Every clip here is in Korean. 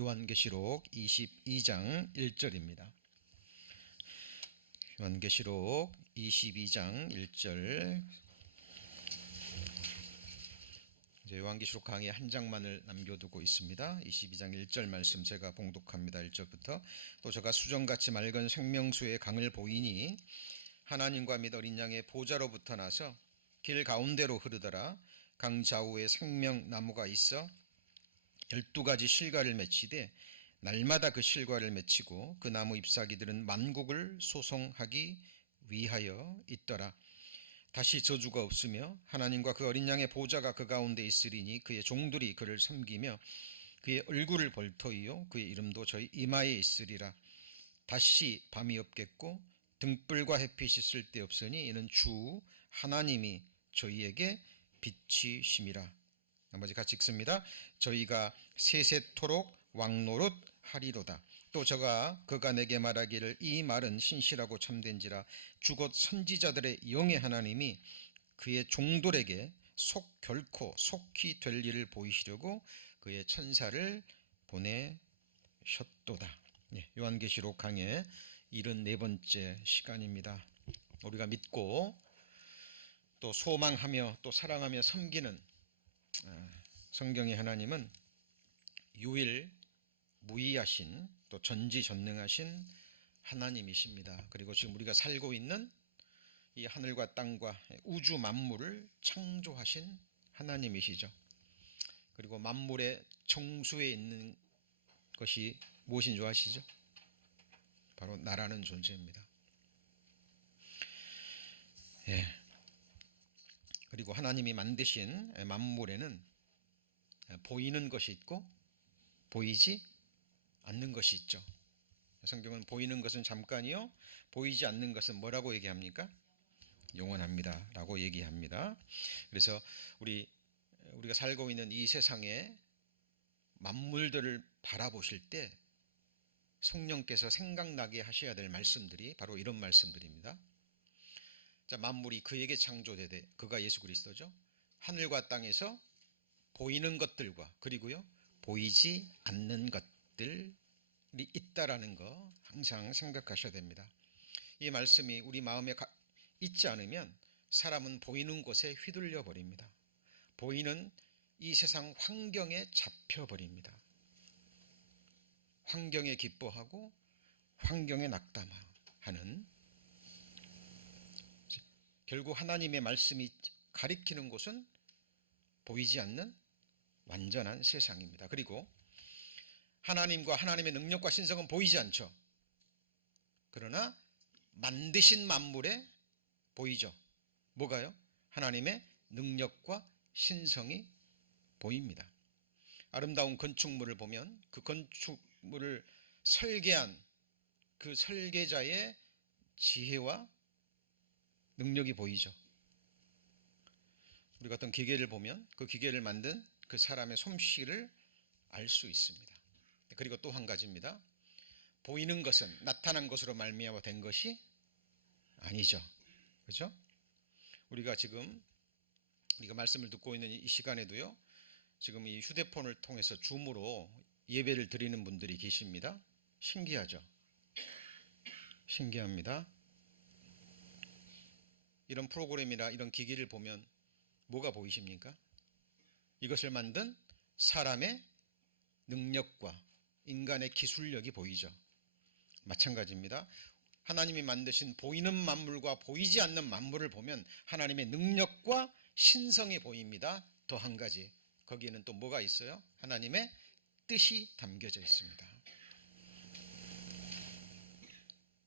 요한계시록 22장 1절입니다. 요한계시록 22장 1절. 이제 요한계시록 강의 한 장만을 남겨두고 있습니다. 22장 1절 말씀 제가 봉독합니다. 1절부터. 또 저가 수정같이 맑은 생명수의 강을 보이니 하나님과 및 어린 양의 보좌로부터 나서 길 가운데로 흐르더라. 강 좌우에 생명나무가 있어 12가지 실과를 맺히되 날마다 그 실과를 맺히고 그 나무 잎사귀들은 만국을 소송하기 위하여 있더라. 다시 저주가 없으며 하나님과 그 어린 양의 보좌가 그 가운데 있으리니 그의 종들이 그를 섬기며 그의 얼굴을 볼 터이요 그의 이름도 저희 이마에 있으리라. 다시 밤이 없겠고 등불과 햇빛이 쓸데없으니 이는 주 하나님이 저희에게 빛이심이라. 나머지 같이 읽습니다. 저희가 세세토록 왕노릇 하리로다. 또 그가 내게 말하기를 이 말은 신실하고 참된지라. 주곧 선지자들의 영의 하나님이 그의 종들에게 결코 속히 될 일을 보이시려고 그의 천사를 보내셨도다. 요한계시록 강의 74번째 시간입니다. 우리가 믿고 또 소망하며 또 사랑하며 섬기는 성경의 하나님은 유일무이하신 또 전지전능하신 하나님이십니다. 그리고 지금 우리가 살고 있는 이 하늘과 땅과 우주 만물을 창조하신 하나님이시죠. 그리고 만물의 정수에 있는 것이 무엇인 줄 아시죠? 바로 나라는 존재입니다. 그리고 하나님이 만드신 만물에는 보이는 것이 있고 보이지 않는 것이 있죠. 성경은 보이는 것은 잠깐이요 보이지 않는 것은 뭐라고 얘기합니까? 영원합니다 라고 얘기합니다. 그래서 우리가 살고 있는 이 세상의 만물들을 바라보실 때 성령께서 생각나게 하셔야 될 말씀들이 바로 이런 말씀들입니다. 자, 만물이 그에게 창조되되 그가 예수 그리스도죠. 하늘과 땅에서 보이는 것들과 그리고요 보이지 않는 것들이 있다라는 거 항상 생각하셔야 됩니다. 이 말씀이 우리 마음에 있지 않으면 사람은 보이는 곳에 휘둘려 버립니다. 보이는 이 세상 환경에 잡혀 버립니다. 환경에 기뻐하고 환경에 낙담하는, 결국 하나님의 말씀이 가리키는 곳은 보이지 않는 완전한 세상입니다. 그리고 하나님과 하나님의 능력과 신성은 보이지 않죠. 그러나 만드신 만물에 보이죠. 뭐가요? 하나님의 능력과 신성이 보입니다. 아름다운 건축물을 보면 그 건축물을 설계한 그 설계자의 지혜와 능력이 보이죠. 우리가 어떤 기계를 보면 그 기계를 만든 그 사람의 솜씨를 알 수 있습니다. 그리고 또 한 가지입니다. 보이는 것은 나타난 것으로 말미암아 된 것이 아니죠. 그렇죠? 우리가 말씀을 듣고 있는 이 시간에도요. 지금 이 휴대폰을 통해서 줌으로 예배를 드리는 분들이 계십니다. 신기하죠? 신기합니다. 이런 프로그램이나 이런 기기를 보면 뭐가 보이십니까? 이것을 만든 사람의 능력과 인간의 기술력이 보이죠. 마찬가지입니다. 하나님이 만드신 보이는 만물과 보이지 않는 만물을 보면 하나님의 능력과 신성이 보입니다. 더 한 가지, 거기에는 또 뭐가 있어요? 하나님의 뜻이 담겨져 있습니다.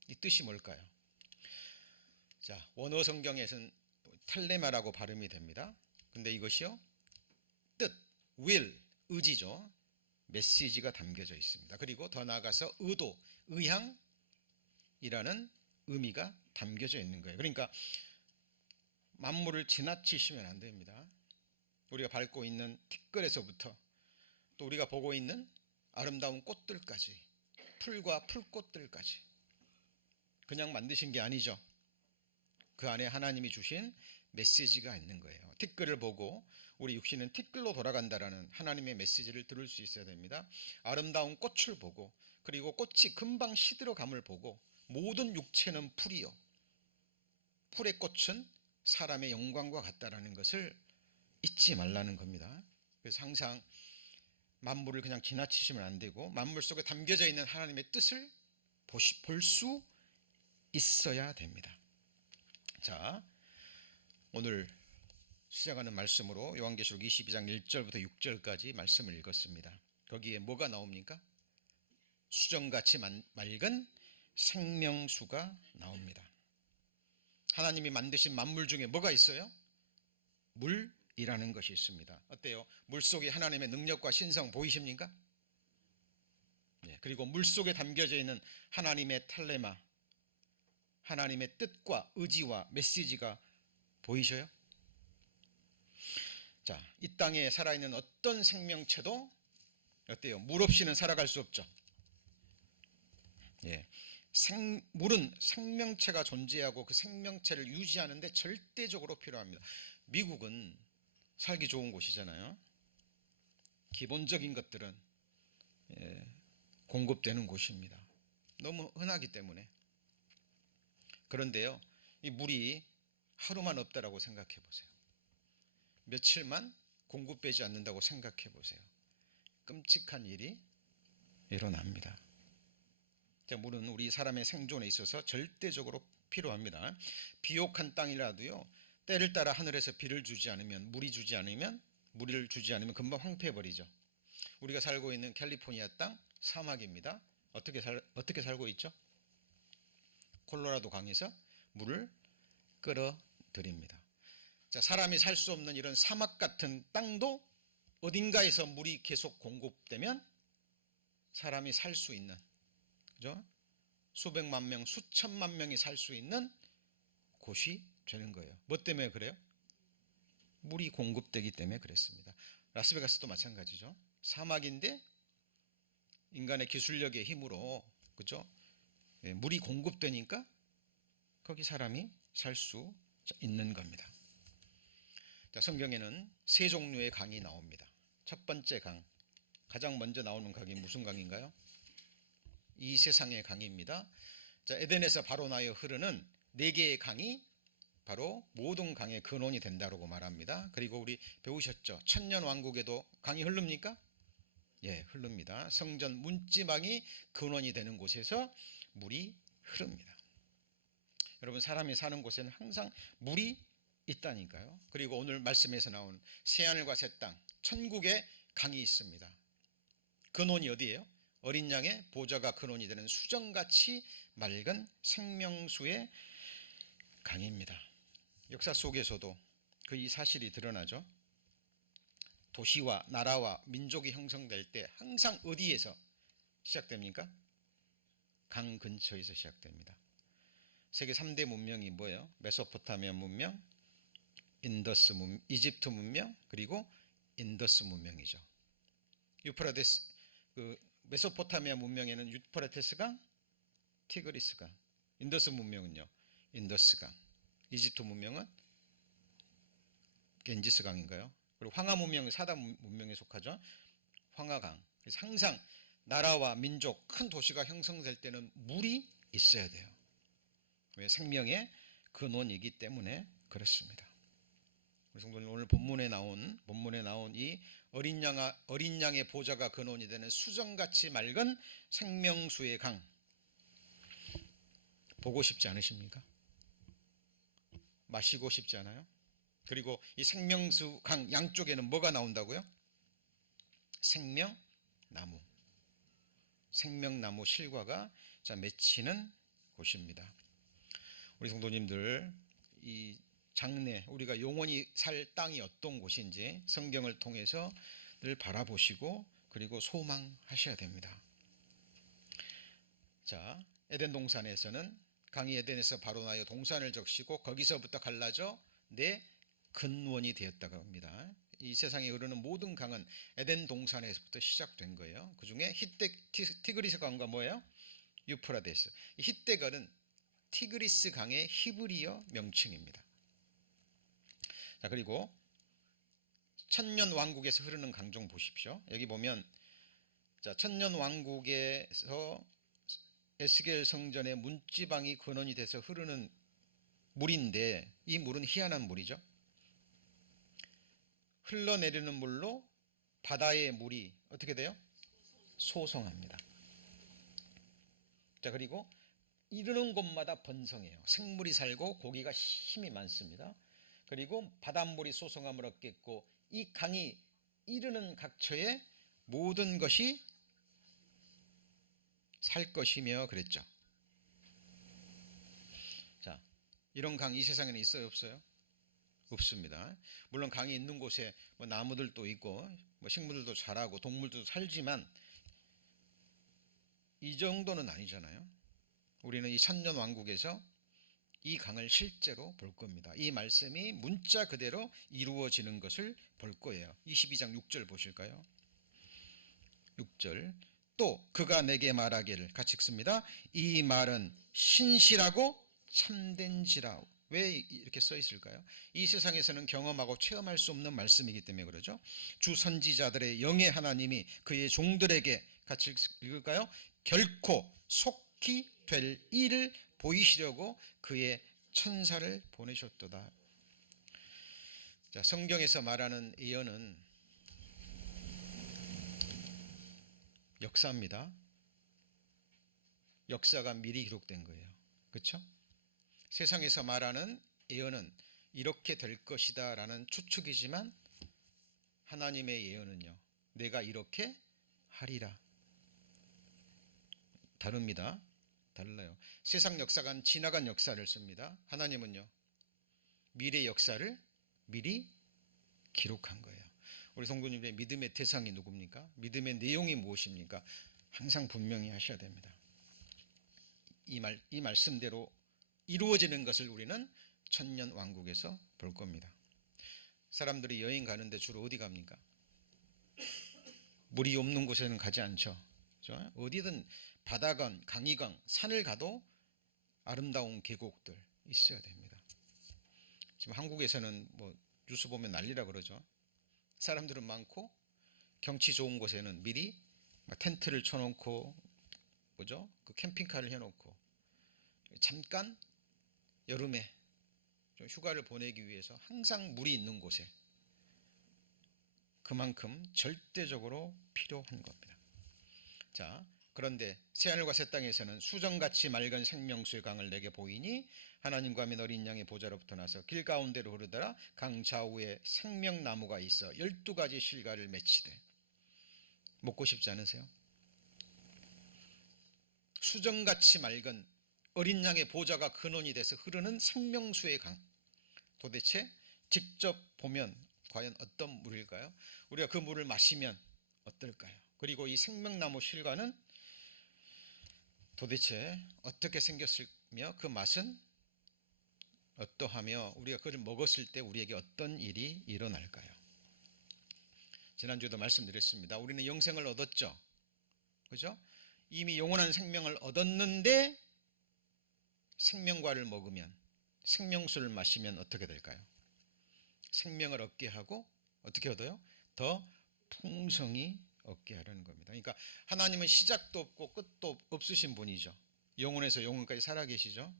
이 뜻이 뭘까요? 자, 원어 성경에서는 텔레마라고 발음이 됩니다. 근데 이것이요, 뜻, will, 의지죠. 메시지가 담겨져 있습니다. 그리고 더 나아가서 의도, 의향이라는 의미가 담겨져 있는 거예요. 그러니까 만물을 지나치시면 안 됩니다. 우리가 밟고 있는 티끌에서부터 또 우리가 보고 있는 아름다운 꽃들까지, 풀과 풀꽃들까지 그냥 만드신 게 아니죠. 그 안에 하나님이 주신 메시지가 있는 거예요. 티끌을 보고 우리 육신은 티끌로 돌아간다라는 하나님의 메시지를 들을 수 있어야 됩니다. 아름다운 꽃을 보고 그리고 꽃이 금방 시들어감을 보고 모든 육체는 풀이요 풀의 꽃은 사람의 영광과 같다라는 것을 잊지 말라는 겁니다. 그래서 항상 만물을 그냥 지나치시면 안 되고 만물 속에 담겨져 있는 하나님의 뜻을 볼 수 있어야 됩니다. 자, 오늘 시작하는 말씀으로 요한계시록 22장 1절부터 6절까지 말씀을 읽었습니다. 거기에 뭐가 나옵니까? 수정같이 맑은 생명수가 나옵니다. 하나님이 만드신 만물 중에 뭐가 있어요? 물이라는 것이 있습니다. 어때요? 물 속에 하나님의 능력과 신성 보이십니까? 네, 그리고 물 속에 담겨져 있는 하나님의 텔레마, 하나님의 뜻과 의지와 메시지가 보이셔요? 자, 이 땅에 살아있는 어떤 생명체도 어때요? 물 없이는 살아갈 수 없죠. 예, 물은 생명체가 존재하고 그 생명체를 유지하는데 절대적으로 필요합니다. 미국은 살기 좋은 곳이잖아요. 기본적인 것들은 공급되는 곳입니다. 너무 흔하기 때문에. 그런데요, 이 물이 하루만 없다라고 생각해 보세요. 며칠만 공급되지 않는다고 생각해 보세요. 끔찍한 일이 일어납니다. 물은 우리 사람의 생존에 있어서 절대적으로 필요합니다. 비옥한 땅이라도요, 때를 따라 하늘에서 비를 주지 않으면, 물을 주지 않으면 금방 황폐해버리죠. 우리가 살고 있는 캘리포니아 땅 사막입니다. 어떻게 살고 있죠? 콜로라도 강에서 물을 끌어들입니다. 자, 사람이 살 수 없는 이런 사막 같은 땅도 어딘가에서 물이 계속 공급되면 사람이 살 수 있는, 그죠? 수백만 명, 수천만 명이 살 수 있는 곳이 되는 거예요. 뭐 때문에 그래요? 물이 공급되기 때문에 그랬습니다. 라스베가스도 마찬가지죠. 사막인데 인간의 기술력의 힘으로, 그죠? 물이 공급되니까 거기 사람이 살 수 있는 겁니다. 자, 성경에는 세 종류의 강이 나옵니다. 첫 번째 강, 가장 먼저 나오는 강이 무슨 강인가요? 이 세상의 강입니다. 자, 에덴에서 바로 나여 흐르는 네 개의 강이 바로 모든 강의 근원이 된다고 말합니다. 그리고 우리 배우셨죠? 천년 왕국에도 강이 흐릅니까? 예, 흐릅니다. 성전 문지방이 근원이 되는 곳에서 물이 흐릅니다. 여러분, 사람이 사는 곳에는 항상 물이 있다니까요. 그리고 오늘 말씀에서 나온 새하늘과 새 땅, 천국에 강이 있습니다. 근원이 어디예요? 어린 양의 보좌가 근원이 되는 수정같이 맑은 생명수의 강입니다. 역사 속에서도 그 이 사실이 드러나죠. 도시와 나라와 민족이 형성될 때 항상 어디에서 시작됩니까? 강 근처에서 시작됩니다. 세계 3대 문명이 뭐예요? 메소포타미아 문명, 이집트 문명, 그리고 인더스 문명이죠. 유프라데스, 메소포타미아 문명에는 유프라테스강, 티그리스강. 인더스 문명은요, 인더스강. 이집트 문명은 겐지스강인가요? 그리고 황하 문명은 사다 문명에 속하죠. 황하강. 그래서 항상 나라와 민족, 큰 도시가 형성될 때는 물이 있어야 돼요. 왜? 생명의 근원이기 때문에 그렇습니다. 우리 성도님, 오늘 본문에 나온 이 어린 양의 보좌가 근원이 되는 수정같이 맑은 생명수의 강, 보고 싶지 않으십니까? 마시고 싶지 않아요? 그리고 이 생명수 강 양쪽에는 뭐가 나온다고요? 생명나무 실과가 맺히는 곳입니다. 우리 성도님들, 이 장래, 우리가 영원히 살 땅이 어떤 곳인지 성경을 통해서 늘 바라보시고 그리고 소망하셔야 됩니다. 자, 에덴 동산에서는 강이 에덴에서 바로 나여 동산을 적시고 거기서부터 갈라져 내 근원이 되었다고 합니다. 이 세상에 흐르는 모든 강은 에덴 동산에서부터 시작된 거예요. 그 중에 티그리스 강과 뭐예요? 유프라데스. 이 히데갈은 티그리스 강의 히브리어 명칭입니다. 자, 그리고 천년 왕국에서 흐르는 강 좀 보십시오. 여기 보면 자, 천년 왕국에서 에스겔 성전의 문지방이 근원이 돼서 흐르는 물인데, 이 물은 희한한 물이죠. 흘러내리는 물로 바다의 물이 어떻게 돼요? 소성합니다. 자, 그리고 이르는 곳마다 번성해요. 생물이 살고 고기가 힘이 많습니다. 그리고 바닷물이 소성함을 얻겠고, 이 강이 이르는 각처에 모든 것이 살 것이며 그랬죠. 자, 이런 강 이 세상에는 있어요, 없어요? 없습니다. 물론 강이 있는 곳에 뭐 나무들도 있고 뭐 식물들도 자라고 동물들도 살지만 이 정도는 아니잖아요. 우리는 이 천년 왕국에서 이 강을 실제로 볼 겁니다. 이 말씀이 문자 그대로 이루어지는 것을 볼 거예요. 22장 6절 보실까요? 6절. 또 그가 내게 말하기를, 같이 읽습니다. 이 말은 신실하고 참된지라. 왜 이렇게 써 있을까요? 이 세상에서는 경험하고 체험할 수 없는 말씀이기 때문에 그러죠. 주 선지자들의 영의 하나님이 그의 종들에게, 같이 읽을까요? 결코 속히 될 일을 보이시려고 그의 천사를 보내셨도다. 자, 성경에서 말하는 예언은 역사입니다. 역사가 미리 기록된 거예요. 그렇죠? 세상에서 말하는 예언은 이렇게 될 것이다 라는 추측이지만, 하나님의 예언은요, 내가 이렇게 하리라. 다릅니다. 달라요. 세상 역사관 지나간 역사를 씁니다. 하나님은요, 미래 역사를 미리 기록한 거예요. 우리 성도님들의 믿음의 대상이 누굽니까? 믿음의 내용이 무엇입니까? 항상 분명히 하셔야 됩니다. 이 말씀대로 이루어지는 것을 우리는 천년 왕국에서 볼 겁니다. 사람들이 여행 가는데 주로 어디 갑니까? 물이 없는 곳에는 가지 않죠. 그렇죠? 어디든 바다건 강이건 산을 가도 아름다운 계곡들 있어야 됩니다. 지금 한국에서는 뭐 뉴스 보면 난리라 그러죠. 사람들은 많고 경치 좋은 곳에는 미리 텐트를 쳐놓고, 뭐죠? 그 캠핑카를 해놓고 잠깐 여름에 좀 휴가를 보내기 위해서 항상 물이 있는 곳에, 그만큼 절대적으로 필요한 겁니다. 자, 그런데 새하늘과 새 땅에서는 수정같이 맑은 생명수의 강을 내게 보이니 하나님과 및 어린 양의 보좌로부터 나서 길 가운데로 흐르더라. 강 좌우에 생명나무가 있어 12가지 실과를 맺히되. 먹고 싶지 않으세요? 수정같이 맑은 어린 양의 보좌가 근원이 돼서 흐르는 생명수의 강. 도대체 직접 보면 과연 어떤 물일까요? 우리가 그 물을 마시면 어떨까요? 그리고 이 생명나무 실과는 도대체 어떻게 생겼으며 그 맛은 어떠하며 우리가 그걸 먹었을 때 우리에게 어떤 일이 일어날까요? 지난주에도 말씀드렸습니다. 우리는 영생을 얻었죠. 그죠? 이미 영원한 생명을 얻었는데 생명과를 먹으면, 생명수를 마시면 어떻게 될까요? 생명을 얻게 하고 어떻게 얻어요? 더 풍성히 얻게 하려는 겁니다. 그러니까 하나님은 시작도 없고 끝도 없으신 분이죠. 영원에서 영원까지 살아계시죠.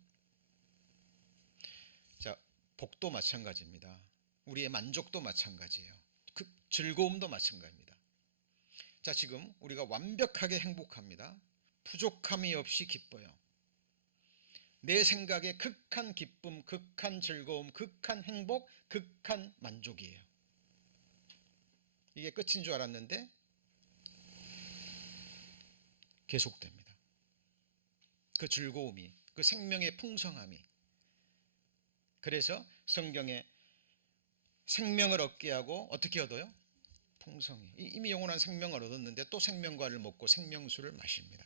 자, 복도 마찬가지입니다. 우리의 만족도 마찬가지예요. 그 즐거움도 마찬가지입니다. 자, 지금 우리가 완벽하게 행복합니다. 부족함이 없이 기뻐요. 내 생각에 극한 기쁨, 극한 즐거움, 극한 행복, 극한 만족이에요. 이게 끝인 줄 알았는데 계속됩니다. 그 즐거움이, 그 생명의 풍성함이. 그래서 성경에 생명을 얻게 하고 어떻게 얻어요? 풍성히. 이미 영원한 생명을 얻었는데 또 생명과를 먹고 생명수를 마십니다.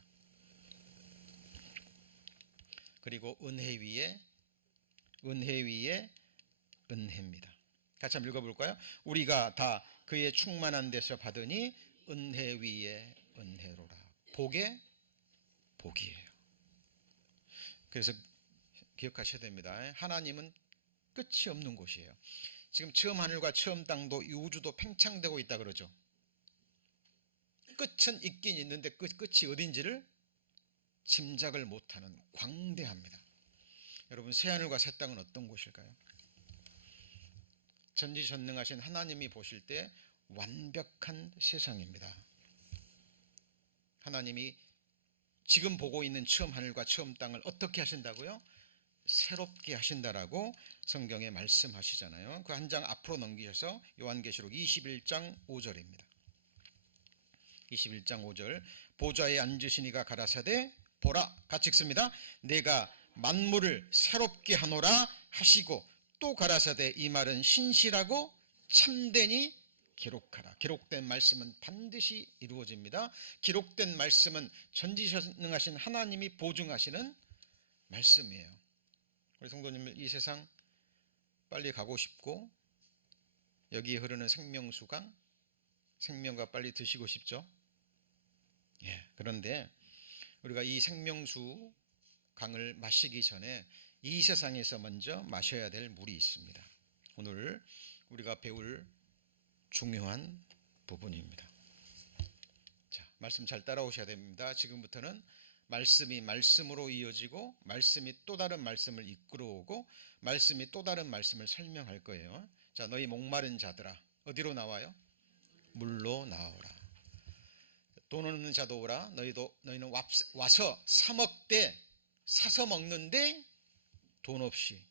그리고 은혜 위에 은혜입니다. 같이 한번 읽어볼까요? 우리가 다 그의 충만한 데서 받으니 은혜 위에 은혜로라. 복에 복이에요. 그래서 기억하셔야 됩니다. 하나님은 끝이 없는 곳이에요. 지금 처음 하늘과 처음 땅도 이 우주도 팽창되고 있다 그러죠. 끝은 있긴 있는데 그 끝이 어딘지를 짐작을 못하는 광대합니다. 여러분, 새하늘과 새 땅은 어떤 곳일까요? 전지전능하신 하나님이 보실 때 완벽한 세상입니다. 하나님이 지금 보고 있는 처음 하늘과 처음 땅을 어떻게 하신다고요? 새롭게 하신다라고 성경에 말씀하시잖아요. 그 한 장 앞으로 넘기셔서 요한계시록 21장 5절입니다. 21장 5절, 보좌에 앉으시니가 가라사대 보라, 같이 읽습니다. 내가 만물을 새롭게 하노라 하시고, 또 가라사대 이 말은 신실하고 참되니 기록하라. 기록된 말씀은 반드시 이루어집니다. 기록된 말씀은 전지전능하신 하나님이 보증하시는 말씀이에요. 우리 성도님들, 이 세상 빨리 가고 싶고 여기에 흐르는 생명수강, 생명과 빨리 드시고 싶죠? 그런데 우리가 이 생명수 강을 마시기 전에 이 세상에서 먼저 마셔야 될 물이 있습니다. 오늘 우리가 배울 중요한 부분입니다. 자, 말씀 잘 따라오셔야 됩니다. 지금부터는 말씀이 말씀으로 이어지고, 말씀이 또 다른 말씀을 이끌어오고, 말씀이 또 다른 말씀을 설명할 거예요. 자, 너희 목마른 자들아, 어디로 나와요? 물로 나오라. 돈 없는 자도 오라. 너희는 와서 사 먹되, 사서 먹는데 돈 없이.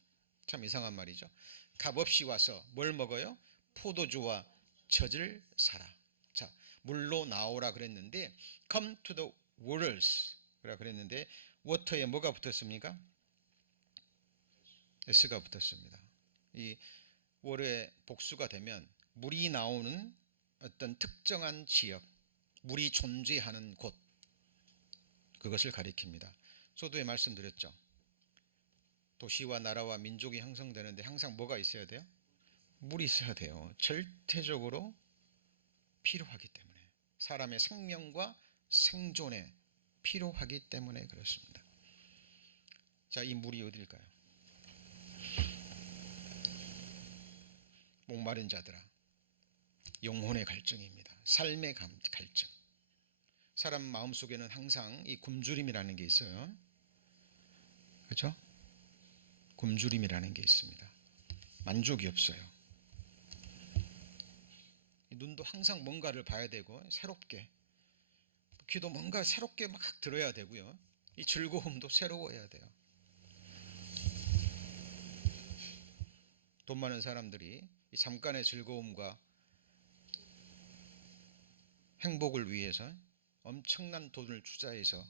참 이상한 말이죠. 값 없이 와서 뭘 먹어요? 포도주와 젖을 사라. 자, 물로 나오라 그랬는데 come to the waters 라 그랬는데 워터에 뭐가 붙었습니까? S가 붙었습니다. 이 월의 복수가 되면 물이 나오는 어떤 특정한 지역, 물이 존재하는 곳, 그것을 가리킵니다. 저도 말씀드렸죠. 도시와 나라와 민족이 형성되는데 항상 뭐가 있어야 돼요? 물이 있어야 돼요. 절대적으로 필요하기 때문에, 사람의 생명과 생존에 필요하기 때문에 그렇습니다. 자, 이 물이 어딜까요? 목마른 자들아, 영혼의 갈증입니다. 삶의 갈증. 사람 마음속에는 항상 이 굶주림이라는 게 있어요. 그렇죠? 굶주림이라는 게 있습니다. 만족이 없어요. 눈도 항상 뭔가를 봐야 되고, 새롭게, 귀도 뭔가 새롭게 막 들어야 되고요. 이 즐거움도 새로워야 돼요. 돈 많은 사람들이 이 잠깐의 즐거움과 행복을 위해서 엄청난 돈을 투자해서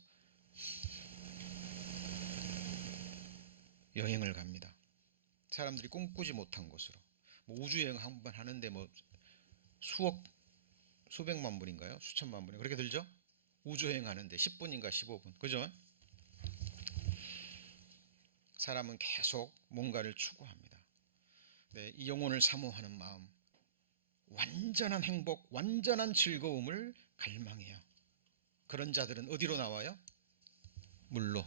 여행을 갑니다. 사람들이 꿈꾸지 못한 곳으로. 우주여행 한 번 하는데 수백만 불인가요? 수천만 불인가요? 그렇게 들죠? 우주여행 하는데 10분인가 15분. 그죠? 사람은 계속 뭔가를 추구합니다. 네, 이 영혼을 사모하는 마음, 완전한 행복, 완전한 즐거움을 갈망해요. 그런 자들은 어디로 나와요? 물로.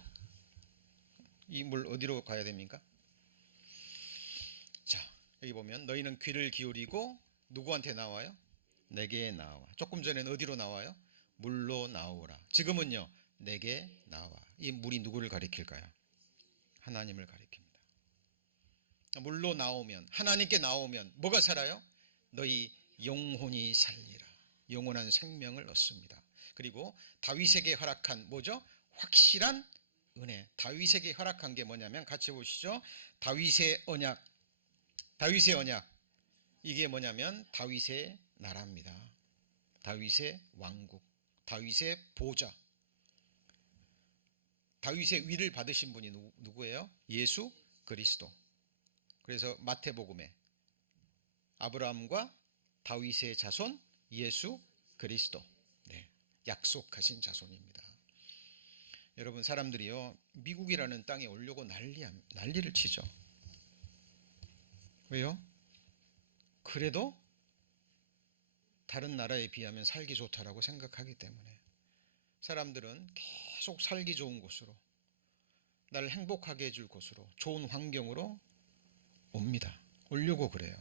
이 물 어디로 가야 됩니까? 자, 여기 보면 너희는 귀를 기울이고 누구한테 나와요? 내게 나와. 조금 전에는 어디로 나와요? 물로 나오라. 지금은요, 내게 나와. 이 물이 누구를 가리킬까요? 하나님을 가리킵니다. 물로 나오면, 하나님께 나오면 뭐가 살아요? 너희 영혼이 살리라. 영원한 생명을 얻습니다. 그리고 다윗에게 허락한 뭐죠? 확실한 은혜. 다윗에게 허락한 게 뭐냐면, 같이 보시죠. 다윗의 언약. 다윗의 언약, 이게 뭐냐면 다윗의 나라입니다. 다윗의 왕국, 다윗의 보좌. 다윗의 위를 받으신 분이 누구예요? 예수 그리스도. 그래서 마태복음에 아브라함과 다윗의 자손 예수 그리스도, 네, 약속하신 자손입니다. 여러분, 사람들이요, 미국이라는 땅에 오려고 난리를 치죠. 왜요? 그래도 다른 나라에 비하면 살기 좋다라고 생각하기 때문에 사람들은 계속 살기 좋은 곳으로, 나를 행복하게 해줄 곳으로, 좋은 환경으로 옵니다. 오려고 그래요.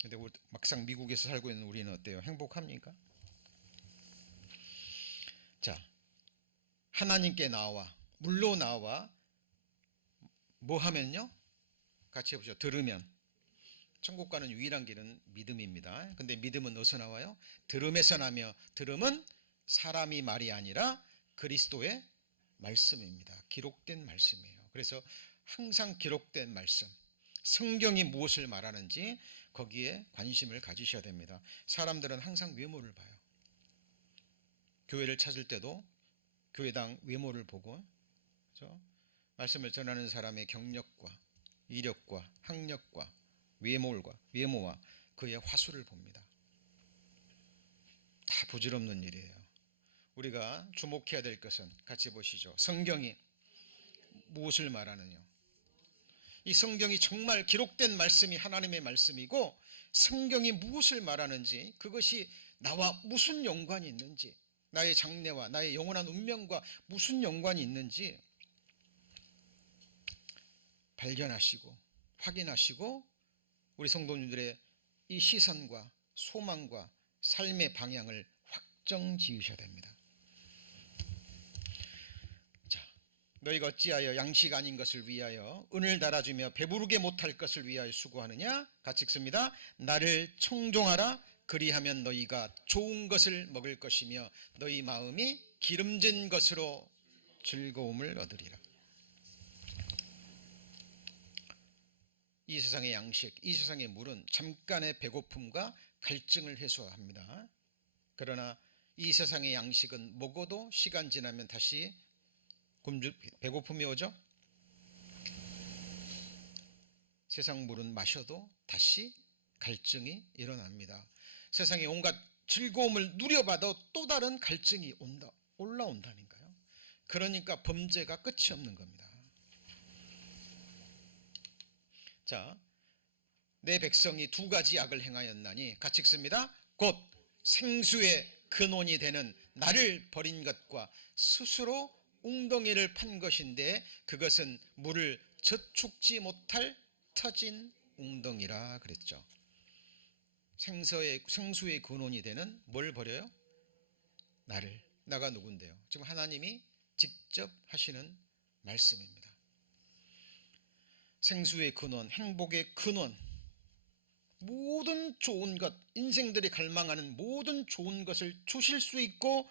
근데 막상 미국에서 살고 있는 우리는 어때요? 행복합니까? 자, 하나님께 나와, 물로 나와 뭐 하면요? 같이 해보죠. 들으면. 천국 가는 유일한 길은 믿음입니다. 근데 믿음은 어디서 나와요? 들음에서 나며, 들음은 사람이 말이 아니라 그리스도의 말씀입니다. 기록된 말씀이에요. 그래서 항상 기록된 말씀, 성경이 무엇을 말하는지 거기에 관심을 가지셔야 됩니다. 사람들은 항상 외모를 봐요. 교회를 찾을 때도 교회당 외모를 보고, 그렇죠? 말씀을 전하는 사람의 경력과 이력과 학력과 외모와 그의 화술을 봅니다. 다 부질없는 일이에요. 우리가 주목해야 될 것은 같이 보시죠. 성경이 무엇을 말하느냐. 이 성경이 정말 기록된 말씀이 하나님의 말씀이고 성경이 무엇을 말하는지, 그것이 나와 무슨 연관이 있는지, 나의 장래와 나의 영원한 운명과 무슨 연관이 있는지 발견하시고 확인하시고 우리 성도님들의 이 시선과 소망과 삶의 방향을 확정 지으셔야 됩니다. 자, 너희가 어찌하여 양식 아닌 것을 위하여 은을 달아주며 배부르게 못할 것을 위하여 수고하느냐? 같이 읽습니다. 나를 청종하라. 그리하면 너희가 좋은 것을 먹을 것이며 너희 마음이 기름진 것으로 즐거움을 얻으리라. 이 세상의 양식, 이 세상의 물은 잠깐의 배고픔과 갈증을 해소합니다. 그러나 이 세상의 양식은 먹어도 시간 지나면 다시 배고픔이 오죠. 세상 물은 마셔도 다시 갈증이 일어납니다. 세상의 온갖 즐거움을 누려봐도 또 다른 갈증이 올라온다니까요. 그러니까 범죄가 끝이 없는 겁니다. 자, 내 백성이 두 가지 악을 행하였나니 같이 읽습니다. 곧 생수의 근원이 되는 나를 버린 것과 스스로 웅덩이를 판 것인데 그것은 물을 저축지 못할 터진 웅덩이라 그랬죠. 생수의 근원이 되는 뭘 버려요? 나를. 나가 누군데요? 지금 하나님이 직접 하시는 말씀입니다. 생수의 근원, 행복의 근원, 모든 좋은 것, 인생들이 갈망하는 모든 좋은 것을 주실 수 있고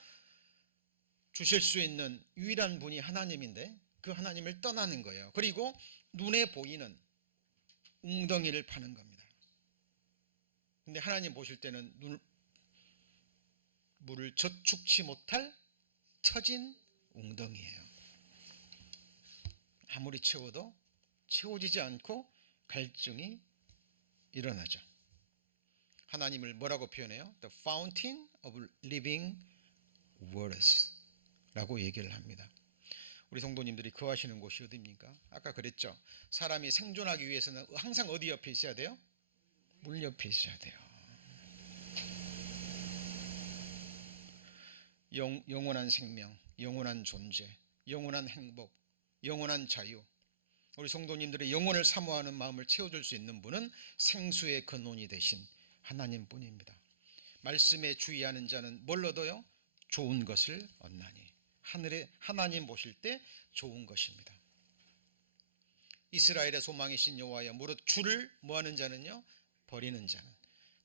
주실 수 있는 유일한 분이 하나님인데 그 하나님을 떠나는 거예요. 그리고 눈에 보이는 웅덩이를 파는 겁니다. 근데 하나님 보실 때는 물을 저축치 못할 터진 웅덩이에요. 아무리 채워도 채워지지 않고 갈증이 일어나죠. 하나님을 뭐라고 표현해요? The fountain of living waters 라고 얘기를 합니다. 우리 성도님들이 거하시는 곳이 어디입니까? 아까 그랬죠. 사람이 생존하기 위해서는 항상 어디 옆에 있어야 돼요? 물 옆에 있어야 돼요. 영원한 생명, 영원한 존재, 영원한 행복, 영원한 자유, 우리 성도님들의 영혼을 사모하는 마음을 채워줄 수 있는 분은 생수의 근원이 되신 하나님뿐입니다. 말씀에 주의하는 자는 뭘 얻어요? 좋은 것을 얻나니. 하늘에 하나님 보실 때 좋은 것입니다. 이스라엘의 소망이신 여호와여, 무릇 주를 뭐하는 자는요? 버리는 자는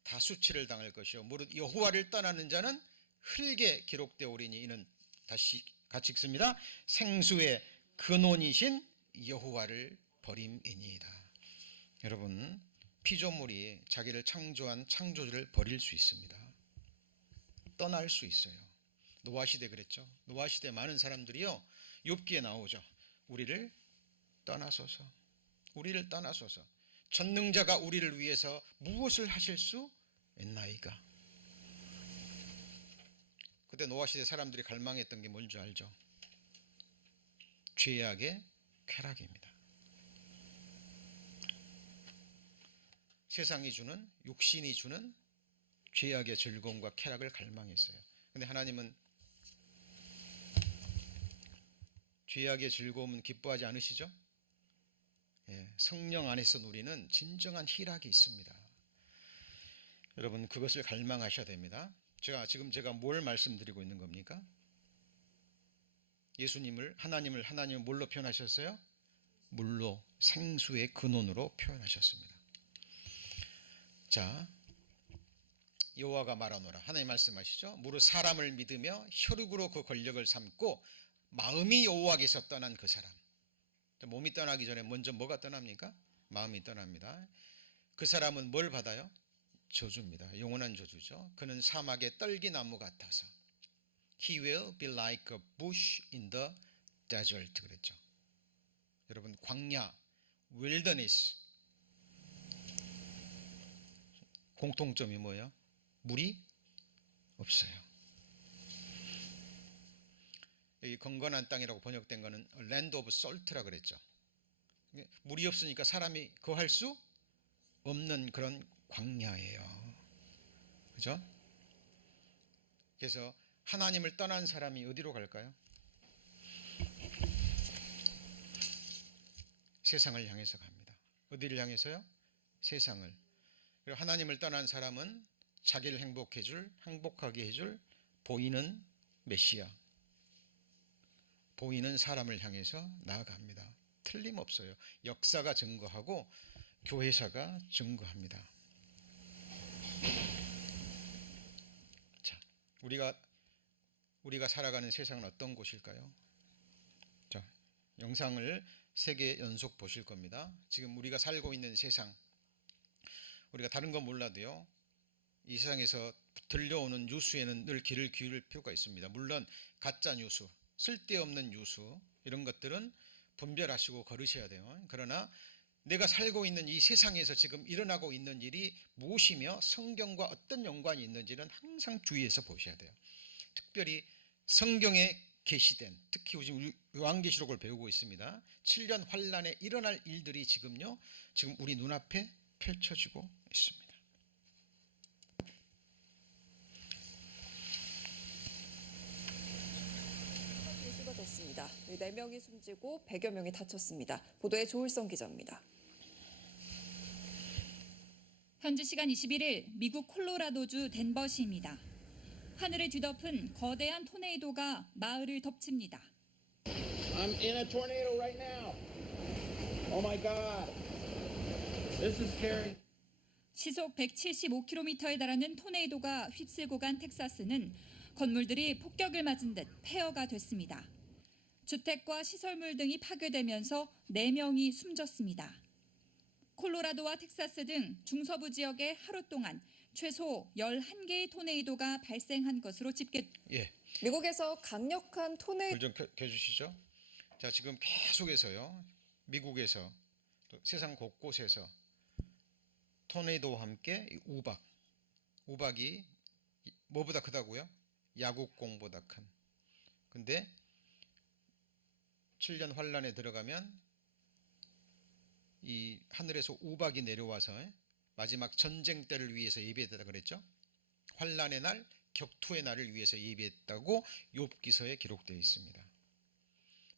다 수치를 당할 것이요 무릇 여호와를 떠나는 자는 흙에 기록되오리니. 이는 다시 같이 읽습니다. 생수의 근원이신 여호와를 버림이니이다. 여러분, 피조물이 자기를 창조한 창조주를 버릴 수 있습니다. 떠날 수 있어요. 노아 시대 그랬죠. 노아 시대 많은 사람들이요 욥기에 나오죠. 우리를 떠나소서, 우리를 떠나소서. 전능자가 우리를 위해서 무엇을 하실 수 있나이까. 그때 노아 시대 사람들이 갈망했던 게 뭔지 알죠? 죄악의 쾌락입니다. 세상이 주는, 육신이 주는 죄악의 즐거움과 쾌락을 갈망했어요. 그런데 하나님은 죄악의 즐거움은 기뻐하지 않으시죠? 성령 안에서 누리는 진정한 희락이 있습니다. 여러분 그것을 갈망하셔야 됩니다. 제가 뭘 말씀드리고 있는 겁니까? 하나님을 뭘로 표현하셨어요? 물로, 생수의 근원으로 표현하셨습니다. 자, 여호와가 말하노라. 하나님 말씀하시죠. 무릇 사람을 믿으며 혈육으로 그 권력을 삼고 마음이 여호와께서 떠난 그 사람. 몸이 떠나기 전에 먼저 뭐가 떠납니까? 마음이 떠납니다. 그 사람은 뭘 받아요? 저주입니다. 영원한 저주죠. 그는 사막의 떨기나무 같아서 He will be like a bush in the desert 그랬죠. 여러분 광야, wilderness 공통점이 뭐예요? 물이 없어요. 여기 건건한 땅이라고 번역된 거는 land of salt라 그랬죠. 물이 없으니까 사람이 거할 수 없는 그런 광야예요. 그죠? 그래서 하나님을 떠난 사람이 어디로 갈까요? 세상을 향해서 갑니다. 어디를 향해서요? 세상을. 그리고 하나님을 떠난 사람은 자기를 행복하게 해줄 보이는 메시아, 보이는 사람을 향해서 나아갑니다. 틀림없어요. 역사가 증거하고 교회사가 증거합니다. 자, 우리가 살아가는 세상은 어떤 곳일까요? 자, 영상을 3개 연속 보실 겁니다. 지금 우리가 살고 있는 세상, 우리가 다른 건 몰라도요, 이 세상에서 들려오는 뉴스에는 늘 귀를 기울일 필요가 있습니다. 물론 가짜 뉴스, 쓸데없는 뉴스 이런 것들은 분별하시고 거르셔야 돼요. 그러나 내가 살고 있는 이 세상에서 지금 일어나고 있는 일이 무엇이며 성경과 어떤 연관이 있는지는 항상 주의해서 보셔야 돼요. 특별히 성경에 계시된, 특히 지금 요한계시록을 배우고 있습니다. 7년 환란에 일어날 일들이 지금 우리 눈앞에 펼쳐지고 있습니다. 이슈가 됐습니다. 4명이 숨지고 100여 명이 다쳤습니다. 보도에 조울성 기자입니다. 현지 시간 21일 미국 콜로라도주 덴버시입니다. 하늘을 뒤덮은 거대한 토네이도가 마을을 덮칩니다. I'm in a tornado right now. Oh my God. This is scary. 시속 175km에 달하는 토네이도가 휩쓸고 간 텍사스는 건물들이 폭격을 맞은 듯 폐허가 됐습니다. 주택과 시설물 등이 파괴되면서 4명이 숨졌습니다. 콜로라도와 텍사스 등 중서부 지역에 하루 동안 최소 11개의 토네이도가 발생한 것으로 미국에서 강력한 토네이도 불 좀 켜주시죠. 자, 지금 계속해서요, 미국에서 또 세상 곳곳에서 토네이도와 함께 우박이 뭐보다 크다고요? 야국공보다 큰. 근데 7년 환란에 들어가면 이 하늘에서 우박이 내려와서 마지막 전쟁 때를 위해서 예비했다 그랬죠. 환란의 날, 격투의 날을 위해서 예비했다고 욥기서에 기록되어 있습니다.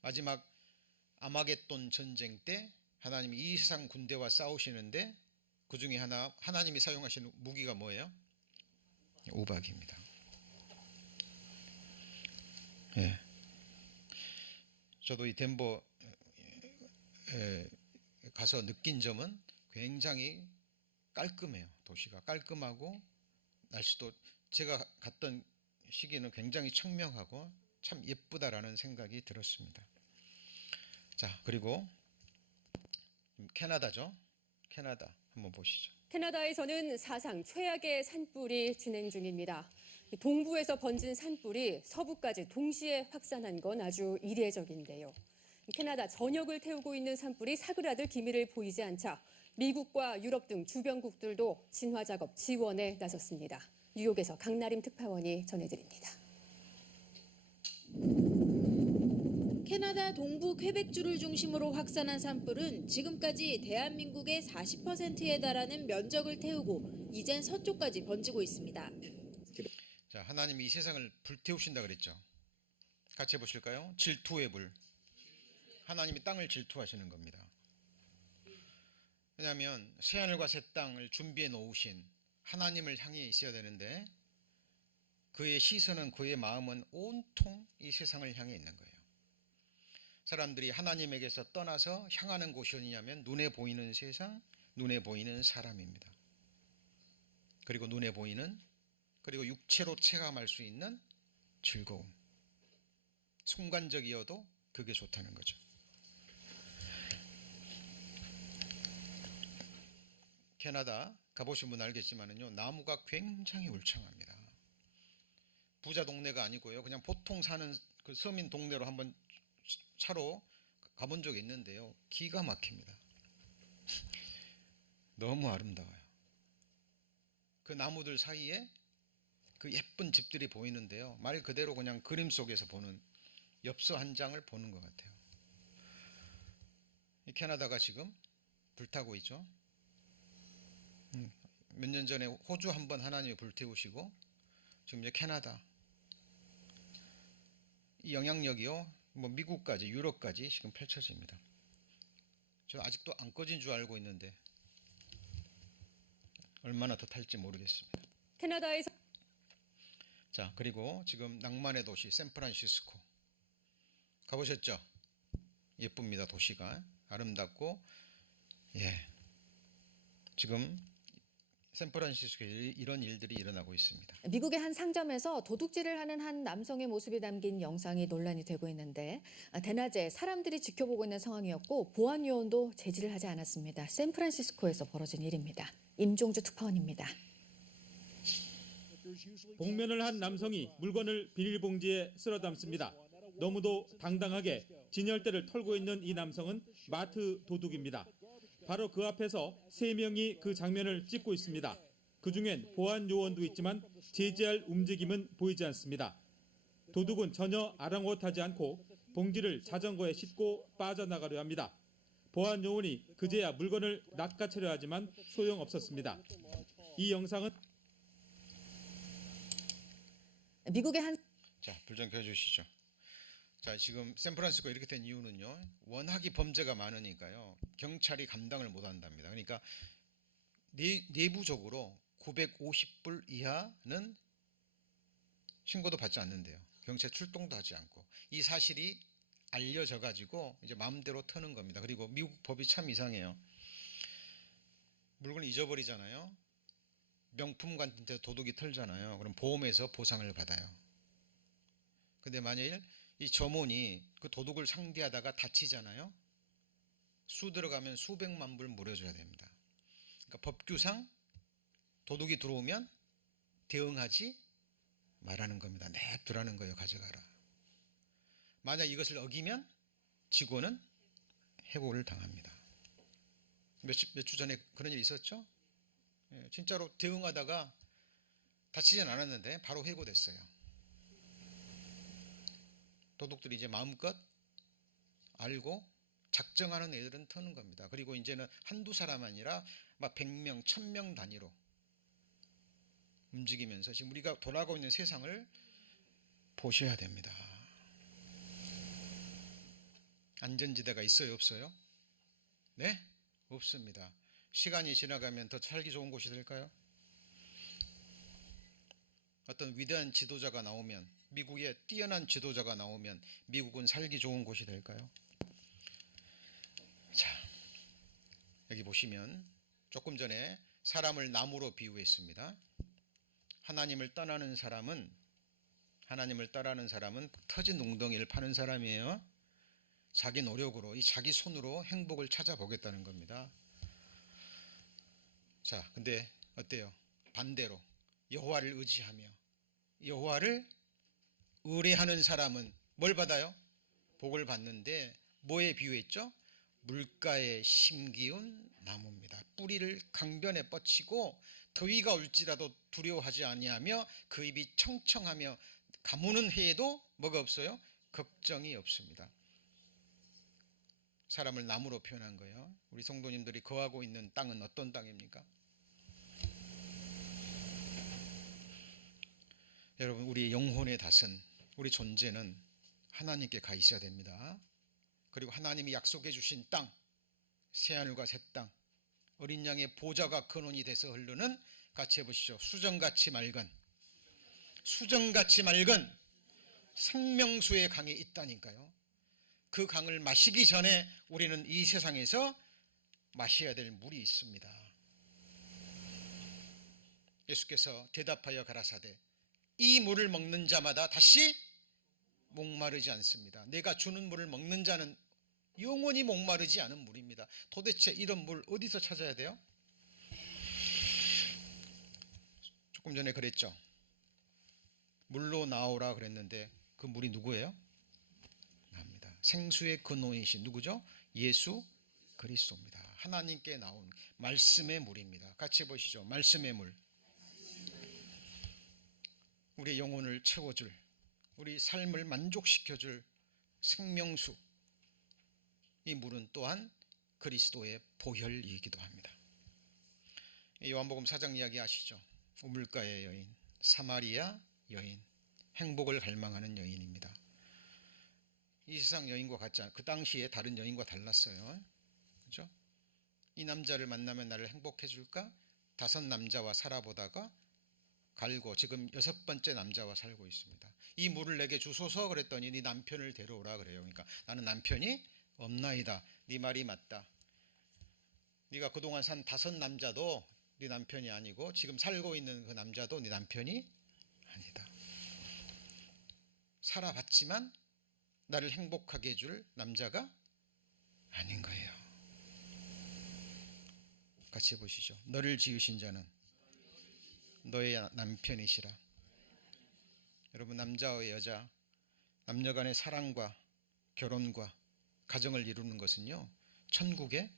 마지막 아마겟돈 전쟁 때 하나님이 이 세상 군대와 싸우시는데 그 중에 하나님이 사용하시는 무기가 뭐예요? 우박입니다. 예. 저도 이 덴버에 가서 느낀 점은 굉장히 깔끔해요. 도시가 깔끔하고 날씨도 제가 갔던 시기는 굉장히 청명하고 참 예쁘다라는 생각이 들었습니다. 자, 그리고 캐나다죠. 캐나다 한번 보시죠. 캐나다에서는 사상 최악의 산불이 진행 중입니다. 동부에서 번진 산불이 서부까지 동시에 확산한 건 아주 이례적인데요. 캐나다 전역을 태우고 있는 산불이 사그라들 기미를 보이지 않자 미국과 유럽 등 주변국들도 진화 작업 지원에 나섰습니다. 뉴욕에서 강나림 특파원이 전해드립니다. 캐나다 동부 퀘벡주를 중심으로 확산한 산불은 지금까지 대한민국의 40%에 달하는 면적을 태우고 이젠 서쪽까지 번지고 있습니다. 자, 하나님이 이 세상을 불태우신다 그랬죠. 같이 해보실까요? 질투의 불. 하나님이 땅을 질투하시는 겁니다. 왜냐하면 새하늘과 새 땅을 준비해 놓으신 하나님을 향해 있어야 되는데 그의 시선은, 그의 마음은 온통 이 세상을 향해 있는 거예요. 사람들이 하나님에게서 떠나서 향하는 곳이 어디냐면 눈에 보이는 세상, 눈에 보이는 사람입니다. 그리고 눈에 보이는, 그리고 육체로 체감할 수 있는 즐거움. 순간적이어도 그게 좋다는 거죠. 캐나다 가보신 분 알겠지만은요, 나무가 굉장히 울창합니다. 부자 동네가 아니고요, 그냥 보통 사는 그 서민 동네로 한번 차로 가본 적이 있는데요, 기가 막힙니다. 너무 아름다워요. 그 나무들 사이에 그 예쁜 집들이 보이는데요, 말 그대로 그냥 그림 속에서 보는, 엽서 한 장을 보는 것 같아요. 이 캐나다가 지금 불타고 있죠. 몇 년 전에 호주 한번 하나님이 불태우시고 지금 이제 캐나다, 이 영향력이요, 뭐 미국까지 유럽까지 지금 펼쳐집니다. 저 아직도 안 꺼진 줄 알고 있는데 얼마나 더 탈지 모르겠습니다. 캐나다에서 자, 그리고 지금 낭만의 도시 샌프란시스코 가보셨죠? 예쁩니다. 도시가 아름답고, 예, 지금 샌프란시스코에 이런 일들이 일어나고 있습니다. 미국의 한 상점에서 도둑질을 하는 한 남성의 모습이 담긴 영상이 논란이 되고 있는데 대낮에 사람들이 지켜보고 있는 상황이었고 보안 요원도 제지를 하지 않았습니다. 샌프란시스코에서 벌어진 일입니다. 임종주 특파원입니다. 복면을 한 남성이 물건을 비닐봉지에 쓸어 담습니다. 너무도 당당하게 진열대를 털고 있는 이 남성은 마트 도둑입니다. 바로 그 앞에서 3명이 그 장면을 찍고 있습니다. 그중엔 보안 요원도 있지만 제지할 움직임은 보이지 않습니다. 도둑은 전혀 아랑곳하지 않고 봉지를 자전거에 싣고 빠져나가려 합니다. 보안 요원이 그제야 물건을 낚아채려 하지만 소용없었습니다. 이 영상은 미국의 한 자, 불 좀 켜주시죠. 자, 지금 샌프란시스코 이렇게 된 이유는요, 워낙에 범죄가 많으니까요, 경찰이 감당을 못한답니다. 그러니까 내부적으로 950불 이하는 신고도 받지 않는데요. 경찰 출동도 하지 않고, 이 사실이 알려져 가지고 이제 마음대로 터는 겁니다. 그리고 미국 법이 참 이상해요. 물건을 잊어버리잖아요. 명품 같은 데 도둑이 털잖아요. 그럼 보험에서 보상을 받아요. 근데 만일 이 점원이 그 도둑을 상대하다가 다치잖아요. 수 들어가면 수백만 불 물어줘야 됩니다. 그러니까 법규상 도둑이 들어오면 대응하지 말라는 겁니다. 냅두라는 거예요. 가져가라. 만약 이것을 어기면 직원은 해고를 당합니다. 몇 주 전에 그런 일이 있었죠. 예, 진짜로 대응하다가 다치진 않았는데 바로 해고됐어요. 도둑들이 이제 마음껏 알고 작정하는 애들은 터는 겁니다. 그리고 이제는 한두 사람 아니라 막 100명, 1000명 단위로 움직이면서 지금 우리가 돌아가고 있는 세상을 보셔야 됩니다. 안전지대가 있어요, 없어요? 네? 없습니다. 시간이 지나가면 더 살기 좋은 곳이 될까요? 어떤 위대한 지도자가 나오면, 미국의 뛰어난 지도자가 나오면 미국은 살기 좋은 곳이 될까요? 자, 여기 보시면 조금 전에 사람을 나무로 비유했습니다. 하나님을 따르는 사람은 터진 웅덩이를 파는 사람이에요. 자기 노력으로, 이 자기 손으로 행복을 찾아보겠다는 겁니다. 자, 근데 어때요? 반대로 여호와를 의지하며 여호와를 의뢰하는 사람은 뭘 받아요? 복을 받는데 뭐에 비유했죠? 물가에 심기운 나무입니다. 뿌리를 강변에 뻗치고 더위가 올지라도 두려워하지 아니하며 그 입이 청청하며 가무는 해에도 뭐가 없어요? 걱정이 없습니다. 사람을 나무로 표현한 거예요. 우리 성도님들이 거하고 있는 땅은 어떤 땅입니까? 여러분, 우리 영혼의 닷은, 우리 존재는 하나님께 가 있어야 됩니다. 그리고 하나님이 약속해 주신 땅, 새하늘과 새 땅, 어린 양의 보좌가 근원이 돼서 흐르는 같이 해보시죠. 수정같이 맑은, 수정같이 맑은 생명수의 강이 있다니까요. 그 강을 마시기 전에 우리는 이 세상에서 마셔야 될 물이 있습니다. 예수께서 대답하여 가라사대 이 물을 먹는 자마다 다시 목마르지 않습니다. 내가 주는 물을 먹는 자는 영원히 목마르지 않은 물입니다. 도대체 이런 물 어디서 찾아야 돼요? 조금 전에 그랬죠. 물로 나오라 그랬는데 그 물이 누구예요? 나입니다. 생수의 근원이신 누구죠? 예수 그리스도입니다. 하나님께 나온 말씀의 물입니다. 같이 보시죠. 말씀의 물. 우리의 영혼을 채워줄, 우리 삶을 만족시켜줄 생명수. 이 물은 또한 그리스도의 보혈이기도 합니다. 요한복음 4장 이야기 아시죠? 우물가의 여인, 사마리아 여인, 행복을 갈망하는 여인입니다. 이 세상 여인과 같지 않아요. 그 당시에 다른 여인과 달랐어요. 그렇죠? 이 남자를 만나면 나를 행복해 줄까? 5 남자와 살아보다가 갈고 지금 6번째 남자와 살고 있습니다. 이 물을 내게 주소서 그랬더니 네 남편을 데려오라 그래요. 그러니까 나는 남편이 없나이다. 네 말이 맞다. 네가 그동안 산 5 남자도 네 남편이 아니고 지금 살고 있는 그 남자도 네 남편이 아니다. 살아봤지만 나를 행복하게 해줄 남자가 아닌 거예요. 같이 해보시죠. 너를 지으신 자는 너의 남편이시라. 여러분, 남자와 여자, 남녀 간의 사랑과 결혼과 가정을 이루는 것은요, 천국의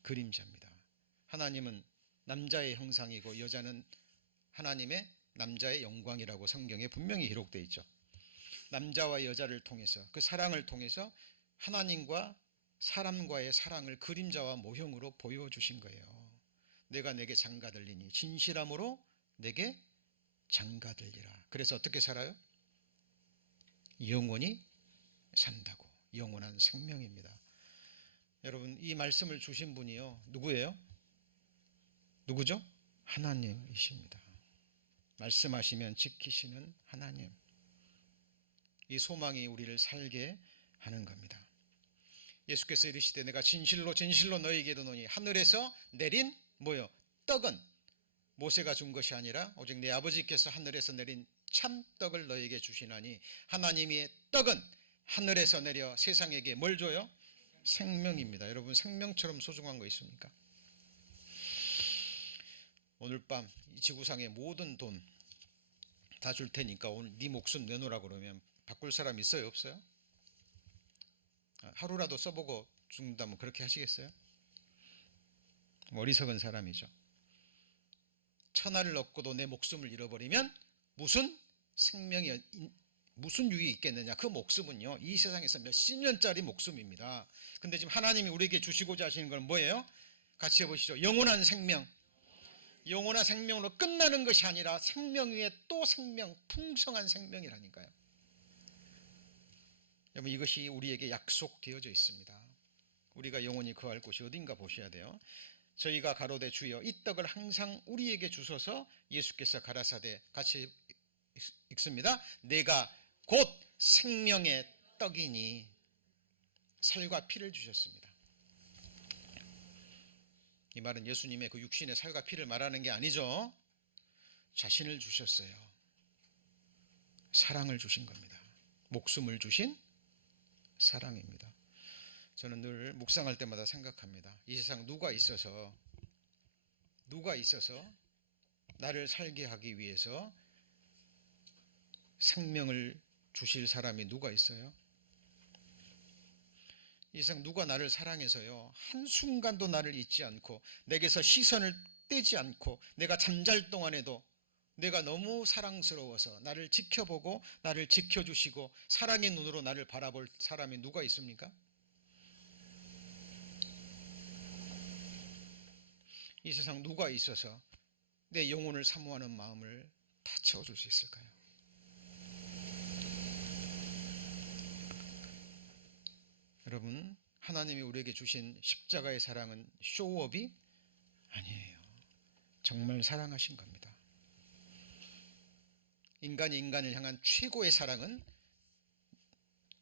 그림자입니다. 하나님은 남자의 형상이고 여자는 하나님의 남자의 영광이라고 성경에 분명히 기록되어 있죠. 남자와 여자를 통해서, 그 사랑을 통해서 하나님과 사람과의 사랑을 그림자와 모형으로 보여주신 거예요. 내가 내게 장가들리니 진실함으로 내게 장가들리라. 그래서 어떻게 살아요? 영원히 산다고. 영원한 생명입니다. 여러분, 이 말씀을 주신 분이요, 누구예요? 누구죠? 하나님이십니다. 말씀하시면 지키시는 하나님. 이 소망이 우리를 살게 하는 겁니다. 예수께서 이르시되 내가 진실로 진실로 너희에게 이르노니 하늘에서 내린 뭐요? 떡은 모세가 준 것이 아니라 오직 내 아버지께서 하늘에서 내린 참떡을 너희에게 주시나니 하나님의 떡은 하늘에서 내려 세상에게 뭘 줘요? 생명입니다. 여러분, 생명처럼 소중한 거 있습니까? 오늘 밤 이 지구상의 모든 돈 다 줄 테니까 오늘 네 목숨 내놓으라 그러면 바꿀 사람 있어요? 없어요? 하루라도 써보고 죽는다면 그렇게 하시겠어요? 어리석은 사람이죠. 천하를 얻고도 내 목숨을 잃어버리면 무슨 생명이, 무슨 유익이 있겠느냐. 그 목숨은요, 이 세상에서 몇십 년짜리 목숨입니다. 근데 지금 하나님이 우리에게 주시고자 하시는 건 뭐예요? 같이 해보시죠. 영원한 생명. 영원한 생명으로 끝나는 것이 아니라 생명 위에 또 생명, 풍성한 생명이라니까요. 여러분, 이것이 우리에게 약속되어져 있습니다. 우리가 영원히 거할 곳이 어딘가 보셔야 돼요. 저희가 가로되 주여 이 떡을 항상 우리에게 주소서. 예수께서 가라사대, 같이 읽습니다. 내가 곧 생명의 떡이니. 살과 피를 주셨습니다. 이 말은 예수님의 그 육신의 살과 피를 말하는 게 아니죠. 자신을 주셨어요. 사랑을 주신 겁니다. 목숨을 주신 사랑입니다. 저는 늘 묵상할 때마다 생각합니다. 이 세상 누가 있어서 나를 살게 하기 위해서 생명을 주실 사람이 누가 있어요? 이 세상 누가 나를 사랑해서요, 한순간도 나를 잊지 않고 내게서 시선을 떼지 않고 내가 잠잘 동안에도 내가 너무 사랑스러워서 나를 지켜보고 나를 지켜주시고 사랑의 눈으로 나를 바라볼 사람이 누가 있습니까? 이 세상 누가 있어서 내 영혼을 사모하는 마음을 다 채워줄 수 있을까요? 여러분, 하나님이 우리에게 주신 십자가의 사랑은 쇼업이 아니에요. 정말 사랑하신 겁니다. 인간이 인간을 향한 최고의 사랑은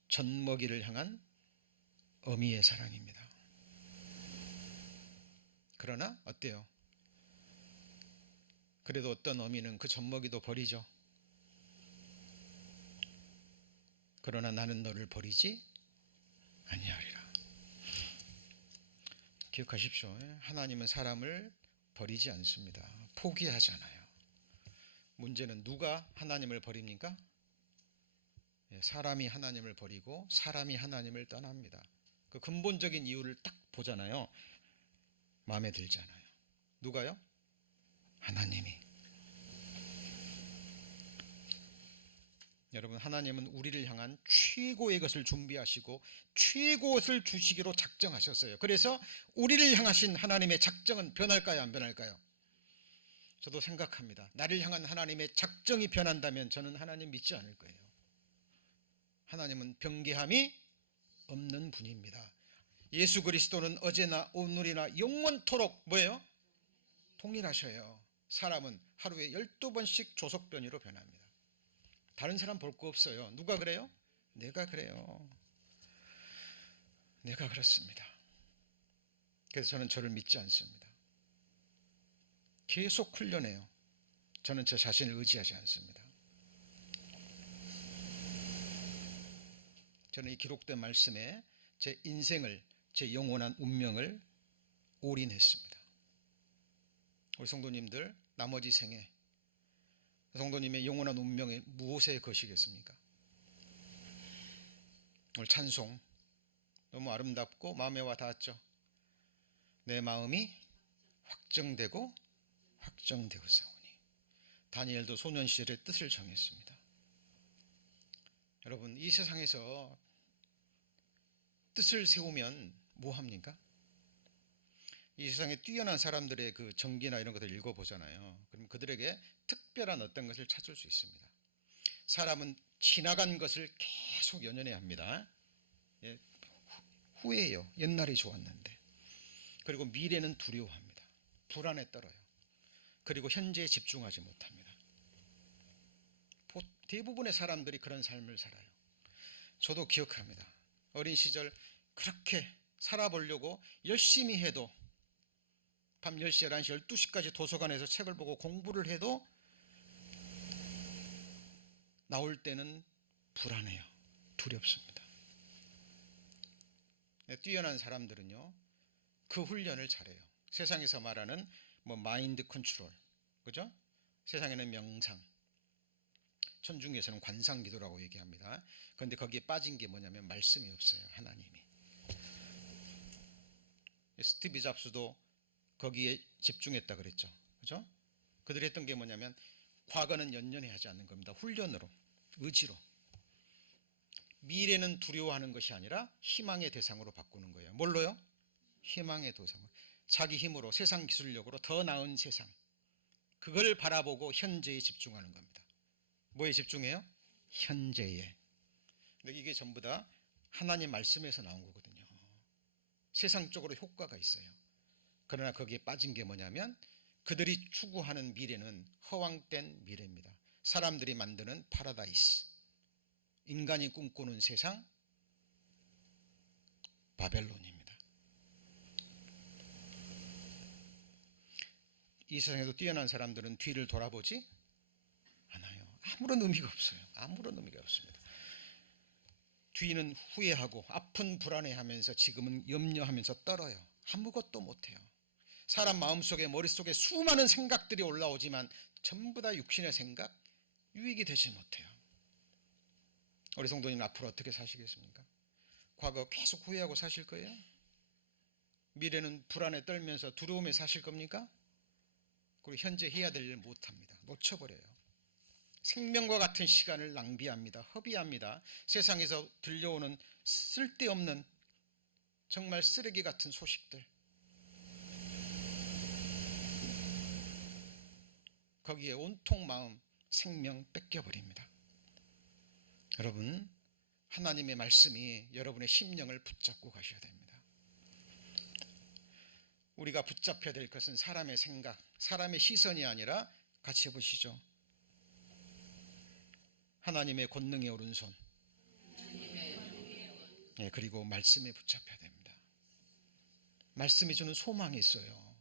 젖먹이를 향한 어미의 사랑입니다. 그러나 어때요? 그래도 어떤 어미는 그 젖먹이도 버리죠. 그러나 나는 너를 버리지 아니하리라. 기억하십시오. 하나님은 사람을 버리지 않습니다. 포기하잖아요. 문제는 누가 하나님을 버립니까? 사람이 하나님을 버리고 사람이 하나님을 떠납니다. 그 근본적인 이유를 딱 보잖아요. 마음에 들잖아요. 누가요? 하나님이. 여러분, 하나님은 우리를 향한 최고의 것을 준비하시고 최고의 주시기로 작정하셨어요. 그래서 우리를 향하신 하나님의 작정은 변할까요? 안 변할까요? 저도 생각합니다. 나를 향한 하나님의 작정이 변한다면 저는 하나님 믿지 않을 거예요. 하나님은 변개함이 없는 분입니다. 예수 그리스도는 어제나 오늘이나 영원토록 뭐예요? 동일하셔요. 사람은 하루에 12번씩 조석변이로 변합니다. 다른 사람 볼 거 없어요. 누가 그래요? 내가 그래요. 내가 그렇습니다. 그래서 저는 저를 믿지 않습니다. 계속 훈련해요. 저는 저 자신을 의지하지 않습니다. 저는 이 기록된 말씀에 제 인생을, 제 영원한 운명을 올인했습니다. 우리 성도님들, 나머지 생에 성도님의 영원한 운명이 무엇에 거시겠습니까? 오늘 찬송 너무 아름답고 마음에 와 닿았죠. 내 마음이 확정되고 확정되었사오니. 다니엘도 소년 시절의 뜻을 정했습니다. 여러분, 이 세상에서 뜻을 세우면 뭐 합니까? 이 세상에 뛰어난 사람들의 그 전기나 이런 것들 읽어보잖아요. 그럼 그들에게 특별한 어떤 것을 찾을 수 있습니다. 사람은 지나간 것을 계속 연연해야 합니다. 후회해요. 옛날이 좋았는데. 그리고 미래는 두려워합니다. 불안에 떨어요. 그리고 현재에 집중하지 못합니다. 대부분의 사람들이 그런 삶을 살아요. 저도 기억합니다. 어린 시절 그렇게 살아보려고 열심히 해도 밤 10시, 11시, 12시까지 도서관에서 책을 보고 공부를 해도 나올 때는 불안해요. 두렵습니다. 뛰어난 사람들은요, 그 훈련을 잘해요. 세상에서 말하는 마인드 컨트롤, 그죠? 세상에는 명상, 천중에서는 관상 기도라고 얘기합니다. 그런데 거기에 빠진 게 뭐냐면 말씀이 없어요. 하나님이. 스티브 잡스도 거기에 집중했다 그랬죠. 그죠? 그들이 했던 게 뭐냐면 과거는 연연해 하지 않는 겁니다. 훈련으로, 의지로. 미래는 두려워하는 것이 아니라 희망의 대상으로 바꾸는 거예요. 뭘로요? 희망의 대상으로. 자기 힘으로, 세상 기술력으로 더 나은 세상, 그걸 바라보고 현재에 집중하는 겁니다. 뭐에 집중해요? 현재에. 근데 이게 전부 다 하나님 말씀에서 나온 거거든요. 세상적으로 효과가 있어요. 그러나 거기에 빠진 게 뭐냐면 그들이 추구하는 미래는 허황된 미래입니다. 사람들이 만드는 파라다이스, 인간이 꿈꾸는 세상, 바벨론입니다. 이 세상에도 뛰어난 사람들은 뒤를 돌아보지 않아요. 아무런 의미가 없어요. 아무런 의미가 없습니다. 뒤는 후회하고 아픈 불안해하면서 지금은 염려하면서 떨어요. 아무것도 못해요. 사람 마음속에, 머릿속에 수많은 생각들이 올라오지만 전부 다 육신의 생각, 유익이 되지 못해요. 우리 성도님 앞으로 어떻게 사시겠습니까? 과거 계속 후회하고 사실 거예요? 미래는 불안에 떨면서 두려움에 사실 겁니까? 그리고 현재 해야 될 일 못합니다. 놓쳐버려요. 생명과 같은 시간을 낭비합니다. 허비합니다. 세상에서 들려오는 쓸데없는 정말 쓰레기 같은 소식들, 거기에 온통 마음, 생명 뺏겨버립니다. 여러분, 하나님의 말씀이 여러분의 심령을 붙잡고 가셔야 됩니다. 우리가 붙잡혀야 될 것은 사람의 생각, 사람의 시선이 아니라 같이 해보시죠. 하나님의 권능의 오른손. 네, 그리고 말씀에 붙잡혀야 됩니다. 말씀이 주는 소망이 있어요.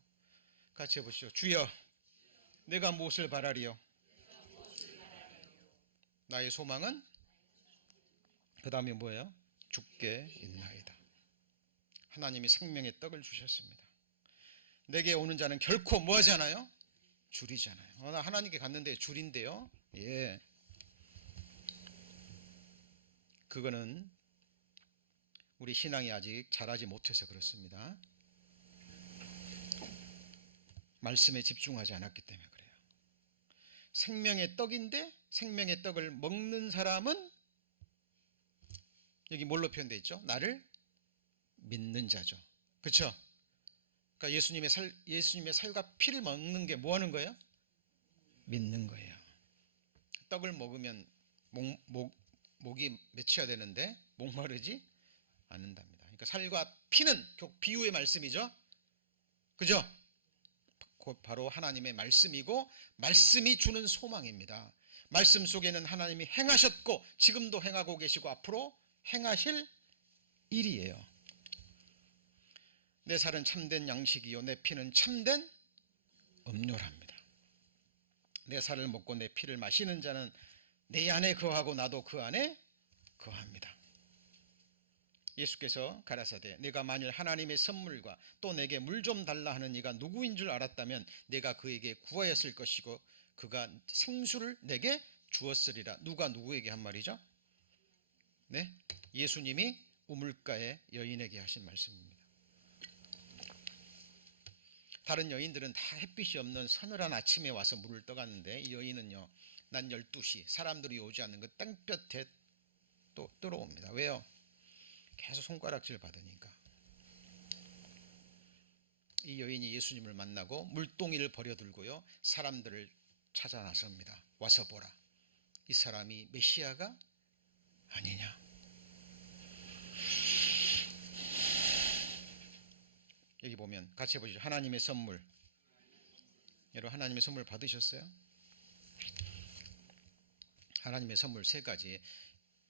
같이 해보시죠. 주여, 내가 무엇을 바라리요? 나의 소망은 그 다음에 뭐예요? 주께 있나이다. 하나님이 생명의 떡을 주셨습니다. 내게 오는 자는 결코 뭐 하지 않아요? 줄이잖아요. 나 하나님께 갔는데 줄인데요. 예. 그거는 우리 신앙이 아직 자라지 못해서 그렇습니다. 말씀에 집중하지 않았기 때문에 그래요. 생명의 떡인데 생명의 떡을 먹는 사람은 여기 뭘로 표현되어 있죠? 나를 믿는 자죠. 그렇죠? 그러니까 예수님의 살과 피를 먹는 게 뭐 하는 거예요? 믿는 거예요. 떡을 먹으면 목이 맺혀야 되는데 목마르지 않는답니다. 그러니까 살과 피는 비유의 말씀이죠. 그죠? 곧 바로 하나님의 말씀이고 말씀이 주는 소망입니다. 말씀 속에는 하나님이 행하셨고 지금도 행하고 계시고 앞으로 행하실 일이에요. 내 살은 참된 양식이요 내 피는 참된 음료랍니다. 내 살을 먹고 내 피를 마시는 자는 내 안에 거하고 나도 그 안에 거합니다. 예수께서 가라사대 내가 만일 하나님의 선물과 또 내게 물 좀 달라 하는 이가 누구인 줄 알았다면 내가 그에게 구하였을 것이고 그가 생수를 내게 주었으리라. 누가 누구에게 한 말이죠? 네, 예수님이 우물가의 여인에게 하신 말씀입니다. 다른 여인들은 다 햇빛이 없는 서늘한 아침에 와서 물을 떠갔는데 이 여인은요 낮 12시 사람들이 오지 않는 그 땡볕에 또 들어옵니다. 왜요? 계속 손가락질 받으니까. 이 여인이 예수님을 만나고 물동이를 버려들고요 사람들을 찾아 나섭니다. 와서 보라, 이 사람이 메시아가 아니냐. 여기 보면 같이 해보시죠. 하나님의 선물. 여러분 하나님의 선물 받으셨어요? 하나님의 선물 세 가지.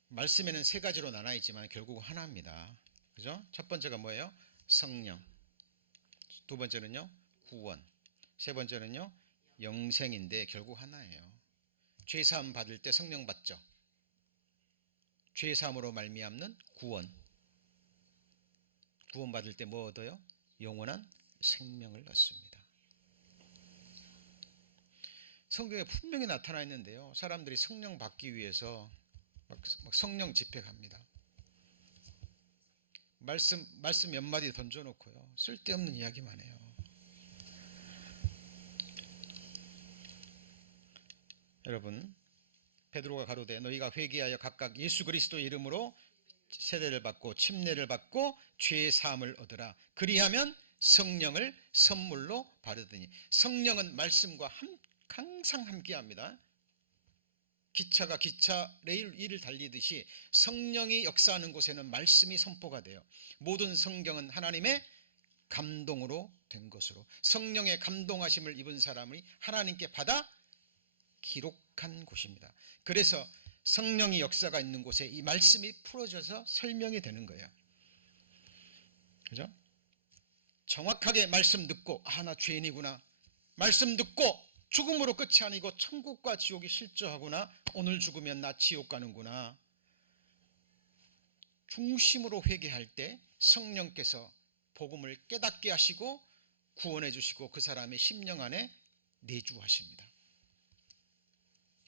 말씀에는 세 가지로 나눠 있지만 결국 하나입니다. 그죠? 첫 번째가 뭐예요? 성령. 두 번째는요 구원. 세 번째는요 영생인데 결국 하나예요. 죄사함 받을 때 성령 받죠. 죄사함으로 말미암는 구원. 구원 받을 때 뭐 얻어요? 영원한 생명을 얻습니다. 성경에 분명히 나타나 있는데요 사람들이 성령 받기 위해서 막 성령 집회 갑니다. 말씀 몇 마디 던져놓고요 쓸데없는 이야기만 해요. 여러분 베드로가 가로되 너희가 회개하여 각각 예수 그리스도의 이름으로 세례를 받고 침례를 받고 죄의 사함을 얻으라. 그리하면 성령을 선물로 받으더니. 성령은 말씀과 항상 함께합니다. 기차가 기차 레일 위를 달리듯이 성령이 역사하는 곳에는 말씀이 선포가 돼요. 모든 성경은 하나님의 감동으로 된 것으로 성령의 감동하심을 입은 사람이 하나님께 받아 기록한 곳입니다. 그래서 성령이 역사가 있는 곳에 이 말씀이 풀어져서 설명이 되는 거예요. 그죠? 정확하게 말씀 듣고 나 죄인이구나. 말씀 듣고 죽음으로 끝이 아니고 천국과 지옥이 실저하구나. 오늘 죽으면 나 지옥 가는구나. 중심으로 회개할 때 성령께서 복음을 깨닫게 하시고 구원해 주시고 그 사람의 심령 안에 내주하십니다.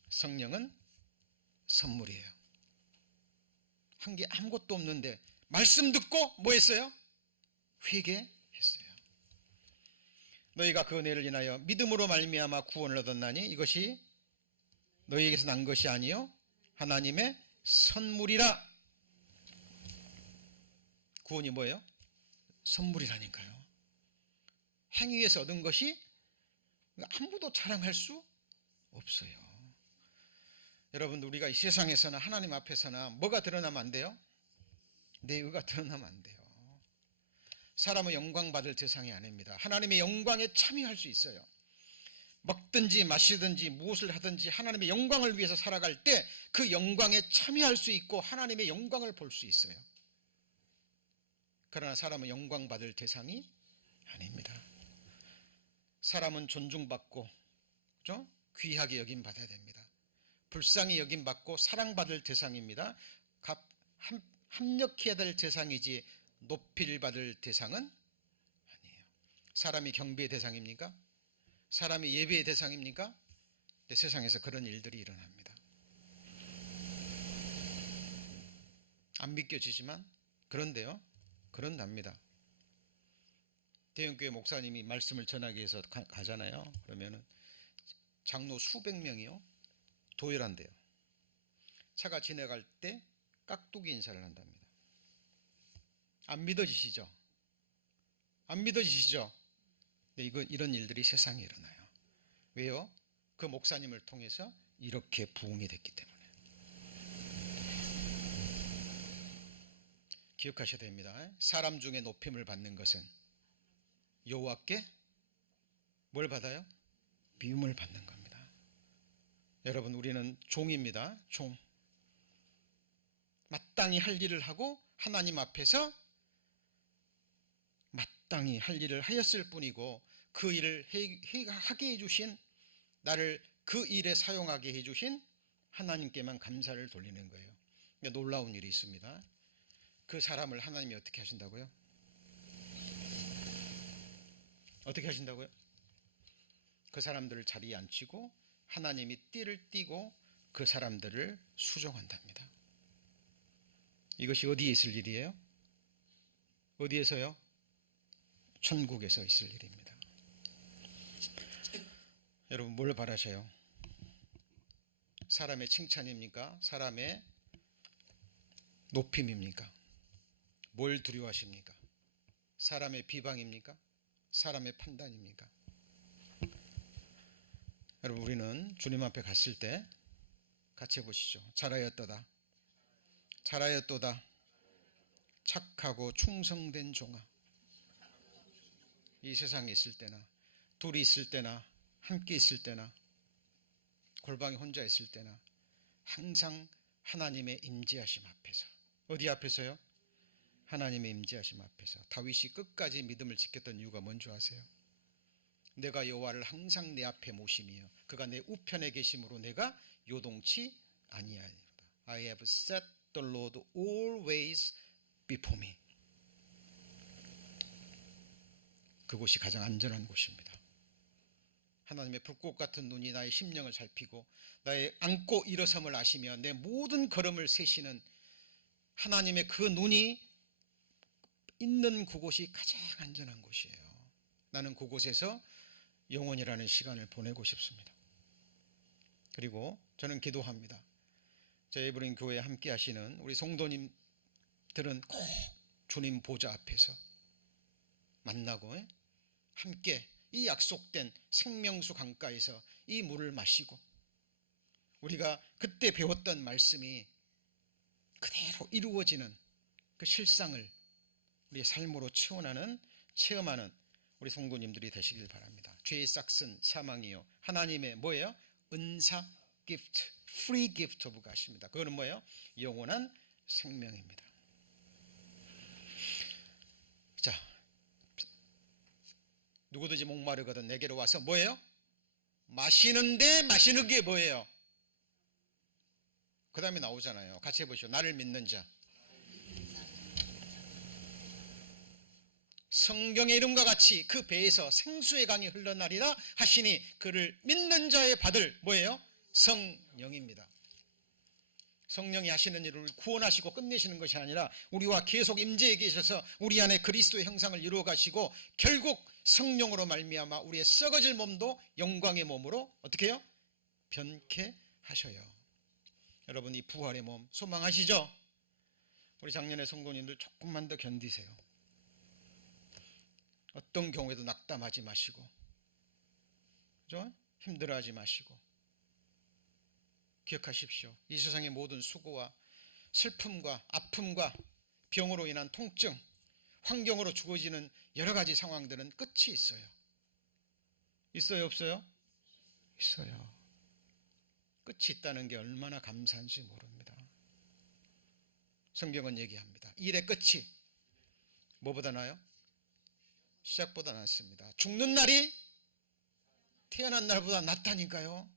성령은 선물이에요. 한 게 아무것도 없는데 말씀 듣고 뭐 했어요? 회개했어요. 너희가 그 은혜를 인하여 믿음으로 말미암아 구원을 얻었나니 이것이 너희에게서 난 것이 아니요 하나님의 선물이라. 구원이 뭐예요? 선물이라니까요. 행위에서 얻은 것이 아무도 자랑할 수 없어요. 여러분 우리가 이 세상에서나 하나님 앞에서나 뭐가 드러나면 안 돼요? 내 의가 드러나면 안 돼요. 사람은 영광 받을 대상이 아닙니다. 하나님의 영광에 참여할 수 있어요. 먹든지 마시든지 무엇을 하든지 하나님의 영광을 위해서 살아갈 때 그 영광에 참여할 수 있고 하나님의 영광을 볼 수 있어요. 그러나 사람은 영광 받을 대상이 아닙니다. 사람은 존중받고, 그죠? 귀하게 여김 받아야 됩니다. 불쌍히 여김 받고 사랑받을 대상입니다. 합력해야 될 대상이지 높이를 받을 대상은 아니에요. 사람이 경배의 대상입니까? 사람이 예배의 대상입니까? 근데 세상에서 그런 일들이 일어납니다. 안 믿겨지지만 그런데요, 그런답니다. 대형교회 목사님이 말씀을 전하기 위해서 가잖아요. 그러면은 장로 수백 명이요 도열한대요. 차가 지나갈 때 깍두기 인사를 한답니다. 안 믿어지시죠? 안 믿어지시죠? 이런 일들이 세상에 일어나요. 왜요? 그 목사님을 통해서 이렇게 부흥이 됐기 때문에. 기억하셔야 됩니다. 사람 중에 높임을 받는 것은 여호와께 뭘 받아요? 미움을 받는 겁니다. 여러분, 우리는 종입니다. 종. 마땅히 할 일을 하고 하나님 앞에서 마땅히 할 일을 하였을 뿐이고 그 일을 하게 해주신, 나를 그 일에 사용하게 해주신 하나님께만 감사를 돌리는 거예요. 놀라운 일이 있습니다. 그 사람을 하나님이 어떻게 하신다고요? 어떻게 하신다고요? 그 사람들을 자리에 앉히고 하나님이 띠를 띠고 그 사람들을 수정한답니다. 이것이 어디에 있을 일이에요? 어디에서요? 천국에서 있을 일입니다. 여러분, 뭘 바라셔요? 사람의 칭찬입니까? 사람의 높임입니까? 뭘 두려워하십니까? 사람의 비방입니까? 사람의 판단입니까? 여러분, 우리는 주님 앞에 갔을 때 같이 해보시죠. 잘하였도다. 잘하였도다. 착하고 충성된 종아. 이 세상에 있을 때나 둘이 있을 때나 함께 있을 때나 골방에 혼자 있을 때나 항상 하나님의 임재하심 앞에서, 어디 앞에서요? 하나님의 임재하심 앞에서. 다윗이 끝까지 믿음을 지켰던 이유가 뭔지 아세요? 내가 여호와를 항상 내 앞에 모심이요 그가 내 우편에 계심으로 내가 요동치 아니하리로다. I have set the Lord always before me. 그곳이 가장 안전한 곳입니다. 하나님의 불꽃 같은 눈이 나의 심령을 살피고 나의 앉고 일어섬을 아시며 내 모든 걸음을 세시는 하나님의 그 눈이 있는 그곳이 가장 안전한 곳이에요. 나는 그곳에서 영원이라는 시간을 보내고 싶습니다. 그리고 저는 기도합니다. 저희 에브린 교회에 함께 하시는 우리 성도님들은 꼭 주님 보좌 앞에서 만나고 함께 이 약속된 생명수 강가에서 이 물을 마시고 우리가 그때 배웠던 말씀이 그대로 이루어지는 그 실상을 우리의 삶으로 체험하는 우리 성도님들이 되시길 바랍니다. 죄의 싹슨 사망이요 하나님의 뭐예요? 은사 기프트, free gift of God입니다. 그거는 뭐예요? 영원한 생명입니다. 자, 누구든지 목마르거든 내게로 와서 뭐예요? 마시는데 마시는 게 뭐예요? 그 다음에 나오잖아요. 같이 해보시죠. 나를 믿는 자. 성경의 이름과 같이 그 배에서 생수의 강이 흘러나리라 하시니 그를 믿는 자의 받을 뭐예요? 성령입니다. 성령이 하시는 일을 구원하시고 끝내시는 것이 아니라 우리와 계속 임재해 계셔서 우리 안에 그리스도의 형상을 이루어 가시고 결국 성령으로 말미암아 우리의 썩어질 몸도 영광의 몸으로 어떻게 해요? 변케 하셔요. 여러분, 이 부활의 몸 소망하시죠? 우리 작년에 성도님들 조금만 더 견디세요. 어떤 경우에도 낙담하지 마시고, 그죠? 힘들어하지 마시고 기억하십시오. 이 세상의 모든 수고와 슬픔과 아픔과 병으로 인한 통증, 환경으로 주어지는 여러 가지 상황들은 끝이 있어요. 있어요, 없어요? 있어요. 끝이 있다는 게 얼마나 감사한지 모릅니다. 성경은 얘기합니다. 일의 끝이 뭐보다 나요? 시작보다 낫습니다. 죽는 날이 태어난 날보다 낫다니까요.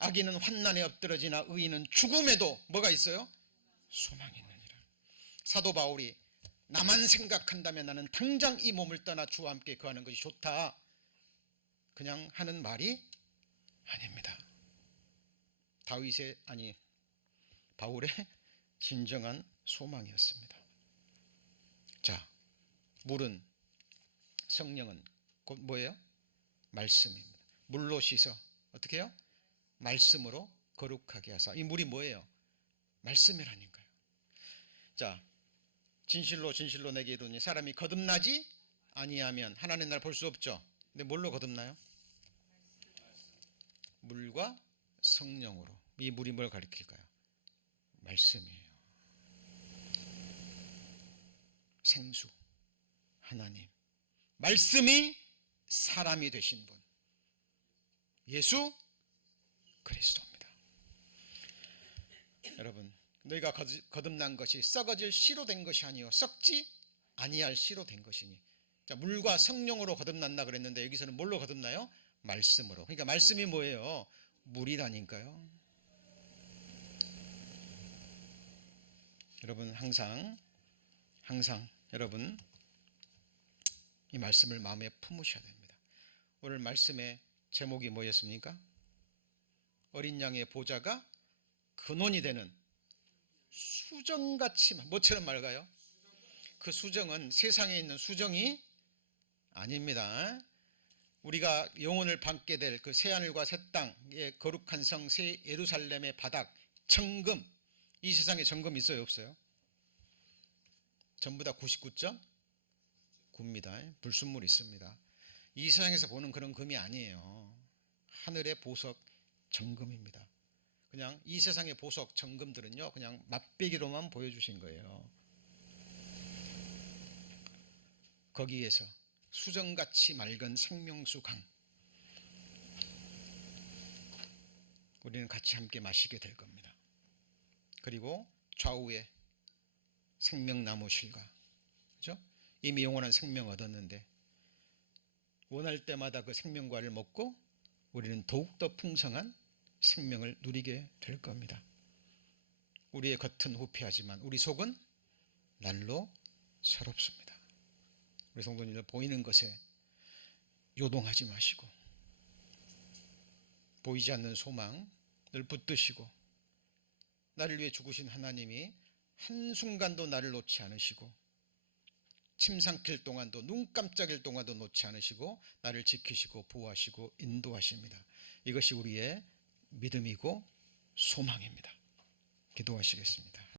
악인은 환난에 엎드러지나 의인은 죽음에도 뭐가 있어요? 소망이 있느니라. 사도 바울이 나만 생각한다면 나는 당장 이 몸을 떠나 주와 함께 거하는 것이 좋다, 그냥 하는 말이 아닙니다. 바울의 진정한 소망이었습니다. 자, 물은, 성령은 곧 뭐예요? 말씀입니다. 물로 씻어 어떻게 해요? 말씀으로 거룩하게 하사. 이 물이 뭐예요? 말씀이라니까요. 자, 진실로 진실로 내게 이르노니 사람이 거듭나지 아니하면 하나님 나라를 볼 수 없죠. 근데 뭘로 거듭나요? 물과 성령으로. 이 물이 뭘 가리킬까요? 말씀이에요. 생수 하나님, 말씀이 사람이 되신 분, 예수 그리스도입니다. 여러분, 너희가 거듭난 것이 썩어질 씨로 된 것이 아니요 썩지 아니할 씨로 된 것이니. 자, 물과 성령으로 거듭난다 그랬는데 여기서는 뭘로 거듭나요? 말씀으로. 그러니까 말씀이 뭐예요? 물이라니까요. 여러분, 항상 여러분 이 말씀을 마음에 품으셔야 됩니다. 오늘 말씀의 제목이 뭐였습니까? 어린 양의 보좌가 근원이 되는 수정같이, 뭐처럼 맑아요? 그 수정은 세상에 있는 수정이 아닙니다. 우리가 영혼을 받게 될 그 새하늘과 새 땅의 거룩한 성 새 예루살렘의 바닥, 정금, 이 세상에 정금 있어요, 없어요? 전부 다 99.9입니다. 불순물이 있습니다. 이 세상에서 보는 그런 금이 아니에요. 하늘의 보석 정금입니다. 그냥 이 세상의 보석 정금들은요, 그냥 맛배기로만 보여주신 거예요. 거기에서 수정같이 맑은 생명수 강, 우리는 같이 함께 마시게 될 겁니다. 그리고 좌우에 생명나무 실과, 그죠? 이미 영원한 생명 얻었는데 원할 때마다 그 생명과를 먹고 우리는 더욱더 풍성한 생명을 누리게 될 겁니다. 우리의 겉은 후피하지만 우리 속은 날로 새롭습니다. 우리 성도님들, 보이는 것에 요동하지 마시고 보이지 않는 소망을 붙드시고, 나를 위해 죽으신 하나님이 한순간도 나를 놓지 않으시고 침 삼킬 동안도, 눈 깜짝일 동안도 놓지 않으시고 나를 지키시고 보호하시고 인도하십니다. 이것이 우리의 믿음이고 소망입니다. 기도하시겠습니다.